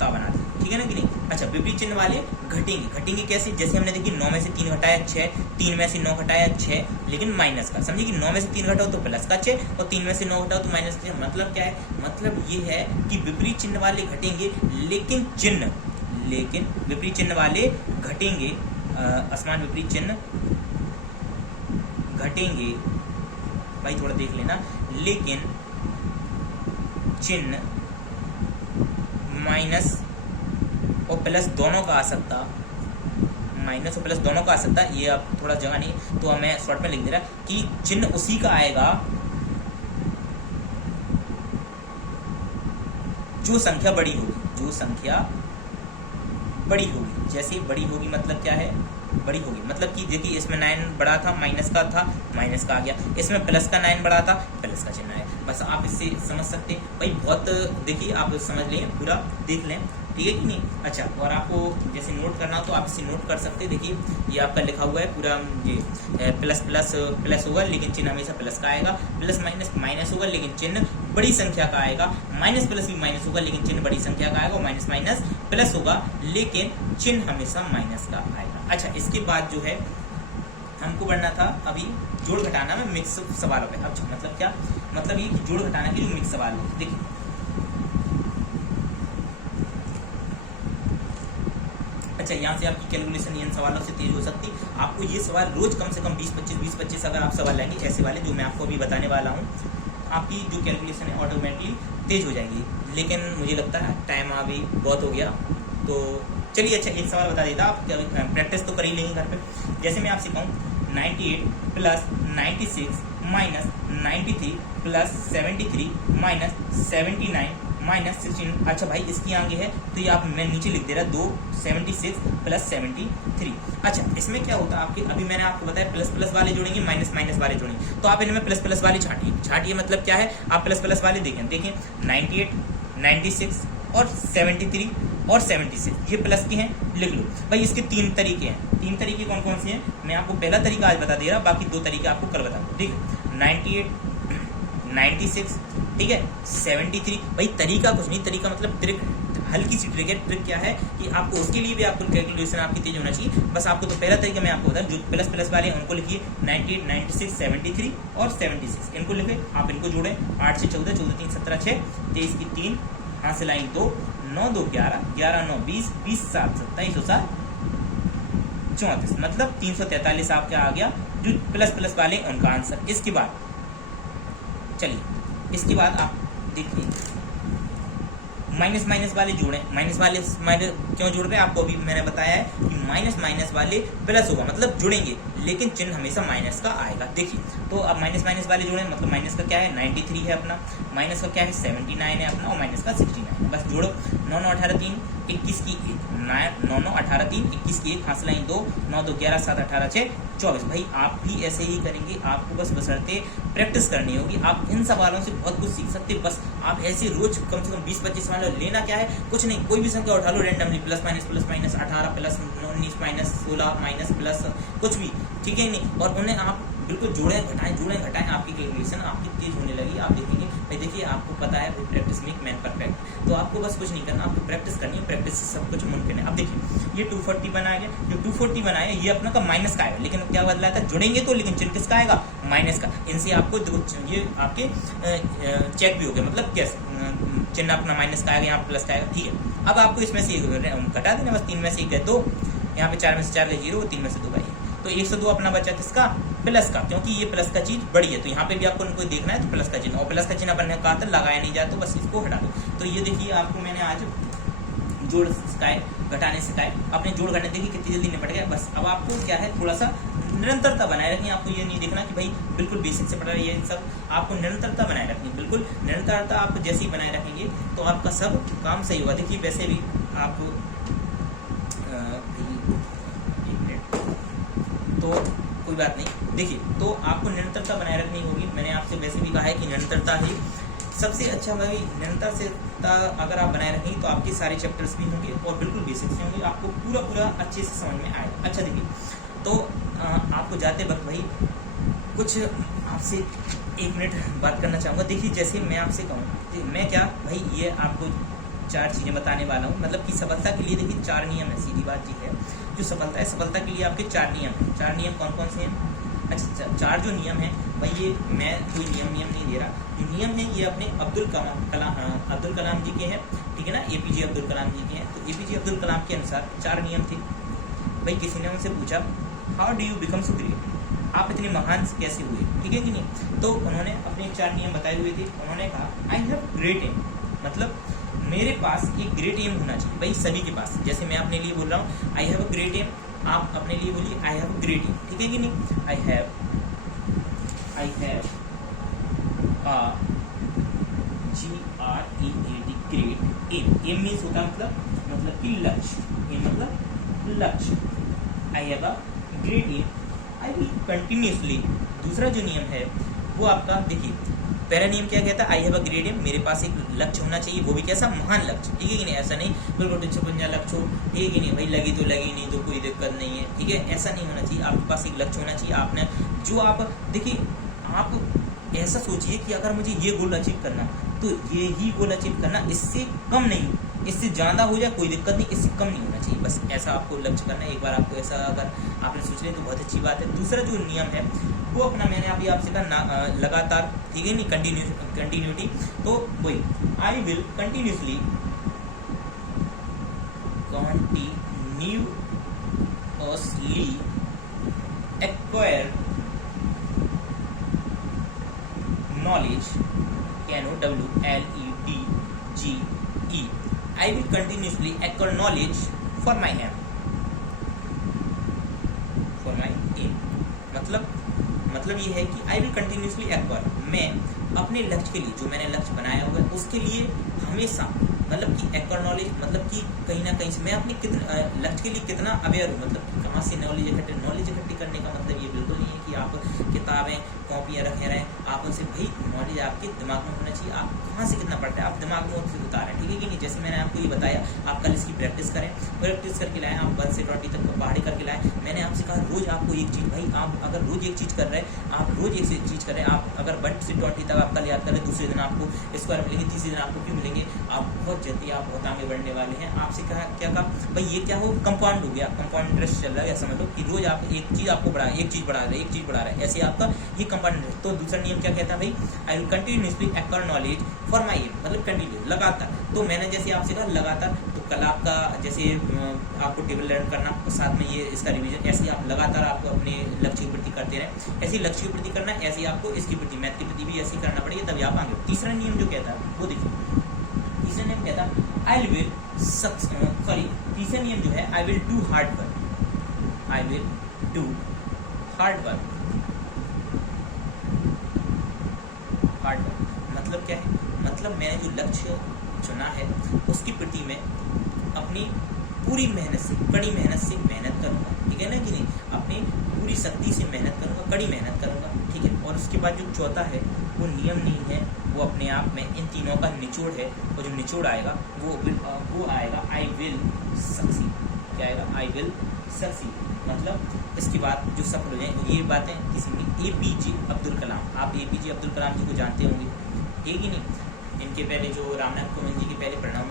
ता बना दी, ठीक है ना कि नहीं। अच्छा, विपरीत चिन्ह वाले घटेंगे, घटेंगे कैसे, जैसे हमने देखिए 9 में से 3 घटाया 6, 3 में से 9 घटाया 6, लेकिन माइनस का, समझिए कि 9 में से 3 घटाओ तो प्लस का 6 और 3 में से 9 घटाओ तो माइनस का 6। मतलब क्या है, मतलब ये है कि विपरीत चिन्ह वाले घटेंगे, लेकिन विपरीत चिन्ह वाले घटेंगे, असमान विपरीत चिन्ह घटेंगे भाई, थोड़ा देख लेना, लेकिन चिन्ह माइनस और प्लस दोनों का आ सकता, माइनस और प्लस दोनों का आ सकता। ये अब थोड़ा जगह नहीं तो मैं शॉर्ट में लिख दे रहा कि चिन्ह उसी का आएगा जो संख्या बड़ी होगी, जो संख्या बड़ी होगी। जैसे बड़ी होगी मतलब क्या है, बड़ी होगी मतलब कि देखिए इसमें 9 बड़ा था, माइनस का था, माइनस का आ गया, इसमें प्लस का 9 बड़ा था, प्लस का चिन्ह है। बस आप इससे समझ सकते हैं भाई, बहुत देखिए आप समझ लें, पूरा देख लें, ठीक है कि नहीं। अच्छा, और आपको जैसे नोट करना हो तो आप इसे नोट कर सकते हैं। देखिए ये आपका लिखा हुआ है पूरा, ये प्लस प्लस प्लस होगा लेकिन चिन्ह हमेशा प्लस का आएगा, प्लस माइनस माइनस होगा लेकिन चिन्ह बड़ी संख्या का आएगा, माइनस प्लस भी माइनस होगा लेकिन चिन्ह बड़ी संख्या का आएगा, माइनस माइनस प्लस होगा लेकिन चिन्ह हमेशा माइनस का आएगा। अच्छा, इसके बाद जो है हमको बढ़ना था अभी जोड़ घटाना में मिक्स सवालों पे। अच्छा, मतलब क्या, मतलब ये जोड़ घटाना की जो मिक्स सवाल है, देखिए अच्छा, यहाँ से आपकी कैलकुलेशन इन सवालों से तेज हो सकती है। आपको ये सवाल रोज कम से कम 20-25 अगर आप सवाल लाएंगे ऐसे वाले जो मैं आपको अभी बताने वाला हूँ, आपकी जो कैलकुलेशन है ऑटोमेटिकली तेज हो जाएगी। लेकिन मुझे लगता है टाइम अभी बहुत हो गया, तो चलिए अच्छा एक सवाल बता देता, आप प्रैक्टिस तो कर ही लेंगे घर पे। जैसे मैं आपसे कहूँ 98 plus 96 minus 93 plus 73 minus 79 minus 16। अच्छा भाई, इसकी आगे है तो ये आप मैं नीचे लिख दे रहा 276 प्लस 73। अच्छा, इसमें क्या होता है आपके, अभी मैंने आपको बताया प्लस प्लस वाले जोड़ेंगे, माइनस माइनस वाले जोड़ेंगे, तो आप इनमें प्लस प्लस वाले छाटिए। मतलब क्या है, आप प्लस प्लस वाले देखें 98 96 और 73 और 76 ये प्लस के हैं, लिख लो भाई। इसके 3 तरीके हैं, 3 तरीके कौन कौन से हैं, मैं आपको पहला तरीका आज बता दे रहा, बाकी 2 तरीके आपको कल बता दूँ। ठीक, 98 96 ठीक है, 73 भाई, तरीका कुछ नहीं, तरीका मतलब ट्रिक, हल्की सी ट्रिक है। ट्रिक क्या है कि आपको उसके लिए भी आपको कैलकुलेशन आपकी तेज होना चाहिए। बस आपको तो पहला तरीका मैं आपको बता, जो प्लस प्लस वाले हैं उनको लिखिए 98 96 73 और 76 इनको लिखे, आप इनको जोड़ें 8 से 14 14 3 17 6 23 की 3 हाथ से लाइन 2 9 2 11 11 9 20 20 7 27 और 7 34 मतलब 343 आपका आ गया जो प्लस प्लस वाले उनका आंसर। इसके बाद चलिए, इसके बाद आप देखिए माइनस माइनस वाले जोड़े, माइनस वाले माइनस क्यों जोड़ रहे हैं आपको अभी मैंने बताया है कि माइनस माइनस वाले प्लस होगा, मतलब जुड़ेंगे लेकिन चिन्ह हमेशा माइनस का आएगा। देखिए तो अब माइनस माइनस वाले जोड़े, मतलब माइनस का क्या है 93 है अपना, माइनस का क्या है 79 है अपना, और माइनस का 69 है। बस जोड़ो 9 9 18 3 21 की 9 9 18 3 21 की 1 हाथ लाइन 2 9 2 11 7 18 6 24। भाई आप भी ऐसे ही करेंगे, आपको बस बशर्ते प्रैक्टिस करनी होगी। आप इन सवालों से बहुत कुछ सीख सकते हैं। बस आप ऐसे रोज कम से कम 20-25 सवाल लेना, क्या है कुछ नहीं, कोई भी संख्या उठा लो randomly, plus minus 18 plus 19 minus 16 minus plus कुछ भी, ठीक है नहीं, और उन्हें आप बिल्कुल जोड़ें घटाएं, आपकी कैलकुलेशन आपकी तेज होने लगी। आप देखेंगे भाई, देखिए आपको पता है प्रैक्टिस मेक मैन परफेक्ट, तो आपको बस कुछ नहीं करना, आपको प्रैक्टिस करनी है, प्रैक्टिस से सब कुछ मुमकिन है। अब देखिए ये 240 बनाया गया, जो 240 बनाया ये अपना का माइनस का आएगा, लेकिन क्या बदला था, जुड़ेंगे तो लेकिन चिन्ह किसका आएगा, माइनस का। इनसे आपको ये आपके चेक भी हो गया, मतलब कैसे चिन्ह अपना माइनस का आएगा, यहाँ प्लस का आएगा, ठीक है। अब आपको इसमें से घटा देना, बस 3 में से 1 है 2, यहाँ पे 4 में से 4 है 0, 3 में से 2 का, तो 102 अपना बचा किसका, प्लस का, क्योंकि ये प्लस का चीज बड़ी है, तो यहाँ पे भी आपको कोई देखना है तो प्लस का चिन्ह, और प्लस का चिन्ह अपन ने कहा था लगाया नहीं जाए, तो बस इसको हटा दो। तो ये देखिए आपको मैंने आज जोड़ सिखाए, घटाने सिखाए, अपने जोड़ घटाने देखिए कितनी जल्दी निपट गया। बस अब आपको क्या है, थोड़ा सा निरंतरता बनाए रखनी। आपको ये नहीं देखना कि भाई बिल्कुल बेसिक से पढ़ रही है, सब आपको निरंतरता बनाए रखनी, बिल्कुल निरंतरता आप जैसे ही बनाए रखेंगे तो आपका सब काम सही होगा। देखिए वैसे भी आपको तो कोई बात नहीं, देखिए तो आपको निरंतरता बनाए रखनी होगी। मैंने आपसे वैसे भी कहा है कि निरंतरता ही सबसे अच्छा, भाई निरंतरता अगर आप बनाए रखेंगे तो आपके सारे चैप्टर्स भी होंगे और बिल्कुल बेसिक से होंगे, आपको पूरा अच्छे से समझ में आएगा। अच्छा देखिए, तो आपको जाते वक्त भाई कुछ आपसे 1 मिनट बात करना चाहूँगा। देखिए जैसे मैं आपसे कहूँ, मैं क्या भाई ये आपको 4 चीज़ें बताने वाला हूँ, मतलब कि सफलता के लिए देखिए 4 नियम है, सीधी बात ये है। जो सफलता है, सफलता के लिए आपके 4 नियम हैं। 4 नियम कौन कौन से हैं? अच्छा 4 जो नियम हैं भाई, ये मैं कोई नियम नहीं दे रहा, जो नियम है ये अपने अब्दुल कलाम जी के हैं, ठीक है ना, APJ अब्दुल कलाम जी के हैं। तो APJ अब्दुल कलाम के अनुसार 4 नियम थे। भाई किसी ने उनसे पूछा how do you become so great, आप इतने महान कैसे हुए, ठीक है कि नहीं। तो उन्होंने अपने 4 नियम बताए हुए थे। उन्होंने कहा आई हैव ग्रेट एम, मतलब मेरे पास एक ग्रेट एम होना चाहिए भाई सभी के पास। जैसे मैं अपने लिए बोल रहा हूँ I have a great aim, आप अपने लिए बोलिए I have a great aim, ठीक है कि नहीं। I have a GREAT great aim. Aim means होता मतलब कि लक्ष्य, एम मतलब लक्ष्य। I have a great aim, I will continuously. दूसरा जो नियम है वो आपका देखिए, पहला नियम क्या कहता है, I have a great aim, मेरे पास एक लक्ष्य होना चाहिए, वो भी कैसा, महान लक्ष्य, ठीक है कि नहीं। ऐसा नहीं बिल्कुल टिच्छ पुंजा लक्ष्य हो, ठीक है कि नहीं, भाई लगी तो लगी, नहीं तो कोई दिक्कत नहीं है, ठीक है, ऐसा नहीं होना चाहिए। आपके पास एक लक्ष्य होना चाहिए। आपने जो आप देखिए, आप ऐसा सोचिए कि अगर मुझे ये गोल अचीव करना तो ये ही गोल अचीव करना, इससे कम नहीं, इससे ज़्यादा हो जाए कोई दिक्कत नहीं, इससे कम नहीं होना चाहिए, बस ऐसा आपको लक्ष्य करना है। एक बार आपको ऐसा अगर आपने सोच लिया तो बहुत अच्छी बात है। दूसरा जो नियम है वो अपना मैंने अभी आपसे कहा लगातार, ठीक है नहीं, कंटिन्यूटी। तो वही आई will continuously acquire knowledge, KNOWLEDGE, I will continuously acquire knowledge for my aim, मतलब ये है कि I will continuously acquire, मैं अपने लक्ष्य के लिए, जो मैंने लक्ष्य बनाया हुआ है उसके लिए हमेशा, मतलब कि एक्वायर नॉलेज, मतलब कि कहीं ना कहीं से मैं अपने लक्ष्य के लिए कितना अवेयर हूँ, मतलब कहाँ से नॉलेज इकट्ठी करने का मतलब ये बिल्कुल नहीं है कि आप किताबें कॉपियाँ रखे रहें, आप उनसे भाई नॉलेज आपके दिमाग में होना चाहिए। आप कहाँ से कितना पढ़ते हैं, आप दिमाग में उनसे उतारें, ठीक है कि नहीं। जैसे मैंने आपको ये बताया, आप कल इसकी प्रैक्टिस करें, प्रैक्टिस करके लाएँ, आप 1 से 20 तक पहाड़ी करके लाएँ। मैंने आपसे कहा रोज़ आपको एक चीज़, भाई आप अगर रोज़ एक चीज़ कर रहे हैं, आप रोज़ एक चीज़ करें, आप अगर 1 से 20 तक आप कल याद करें, दूसरे दिन आपको स्क्वायर मिलेंगे, तीसरे दिन आपको क्यों मिलेंगे, आप बहुत जल्दी आप बहुत आगे बढ़ने वाले हैं। आपसे कहा क्या कहा भाई, ये क्या हो, कंपाउंड हो गया, कंपाउंड इंटरेस्ट चल रहा है, समझ लो कि रोज आप एक चीज़ आपको बढ़ा, एक चीज़ बढ़ा रहे हैं, ऐसे आपका ये कंपाउंड इंटरेस्ट। तो दूसरा नियम क्या कहता है भाई, I will continuously acquire knowledge for my aim, मतलब कंटिन्यू लगातार। तो मैंने जैसे आपसे कहा लगातार, तो कल आपका जैसे आपको टेबल लर्न करना, साथ में ये इसका रिवीजन, ऐसे ही आप लगातार आपको अपने लक्ष्य की पूर्ति करते रहे, ऐसे ही लक्ष्य की पूर्ति करना, ऐसे ही आपको इसकी पूर्ति, मैथ की पूर्ति भी ऐसे ही करना पड़ेगा, तभी आप आगे। तीसरा नियम जो कहता है वो देखिए, तीसरा नियम कहता है आई विल सॉरी, तीसरा नियम जो है I will do hard work, I will do hard work. Hard work मतलब क्या है? मतलब मैंने जो लक्ष्य चुना है उसकी प्रति में अपनी पूरी मेहनत से, कड़ी मेहनत से मेहनत करूंगा, ठीक है ना कि नहीं, अपनी पूरी शक्ति से मेहनत करूंगा, कड़ी मेहनत करूंगा, ठीक है। और उसके बाद जो चौथा है वो नियम नहीं है, वो अपने आप में इन तीनों का निचोड़ है, और जो निचोड़ आएगा वो आएगा आई विल सक्सीड। क्या आएगा? I will succeed. मतलब इसके बाद जो सफल हो जाए, ये बातें किसी में APJ अब्दुल कलाम, आप APJ अब्दुल कलाम जी को जानते होंगे, एक ही नहीं, इनके पहले जो रामनाथ कोविंद जी के पहले प्रणब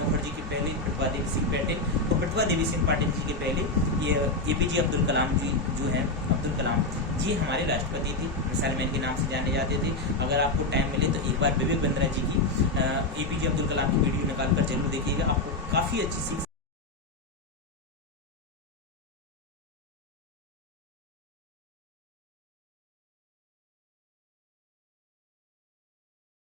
मुखर्जी के पहले प्रतिभा देवी सिंह पाटिल, तो प्रतिभा देवी सिंह पाटिल जी के पहले ये APJ अब्दुल कलाम जी जो हैं, अब्दुल कलाम जी हमारे राष्ट्रपति थे, मिसाइल मैन के नाम से जाने जाते थे। अगर आपको टाइम मिले तो एक बार विवेक बिंद्रा जी की APJ अब्दुल कलाम की वीडियो निकाल कर जरूर देखिएगा, आपको काफ़ी अच्छी सीख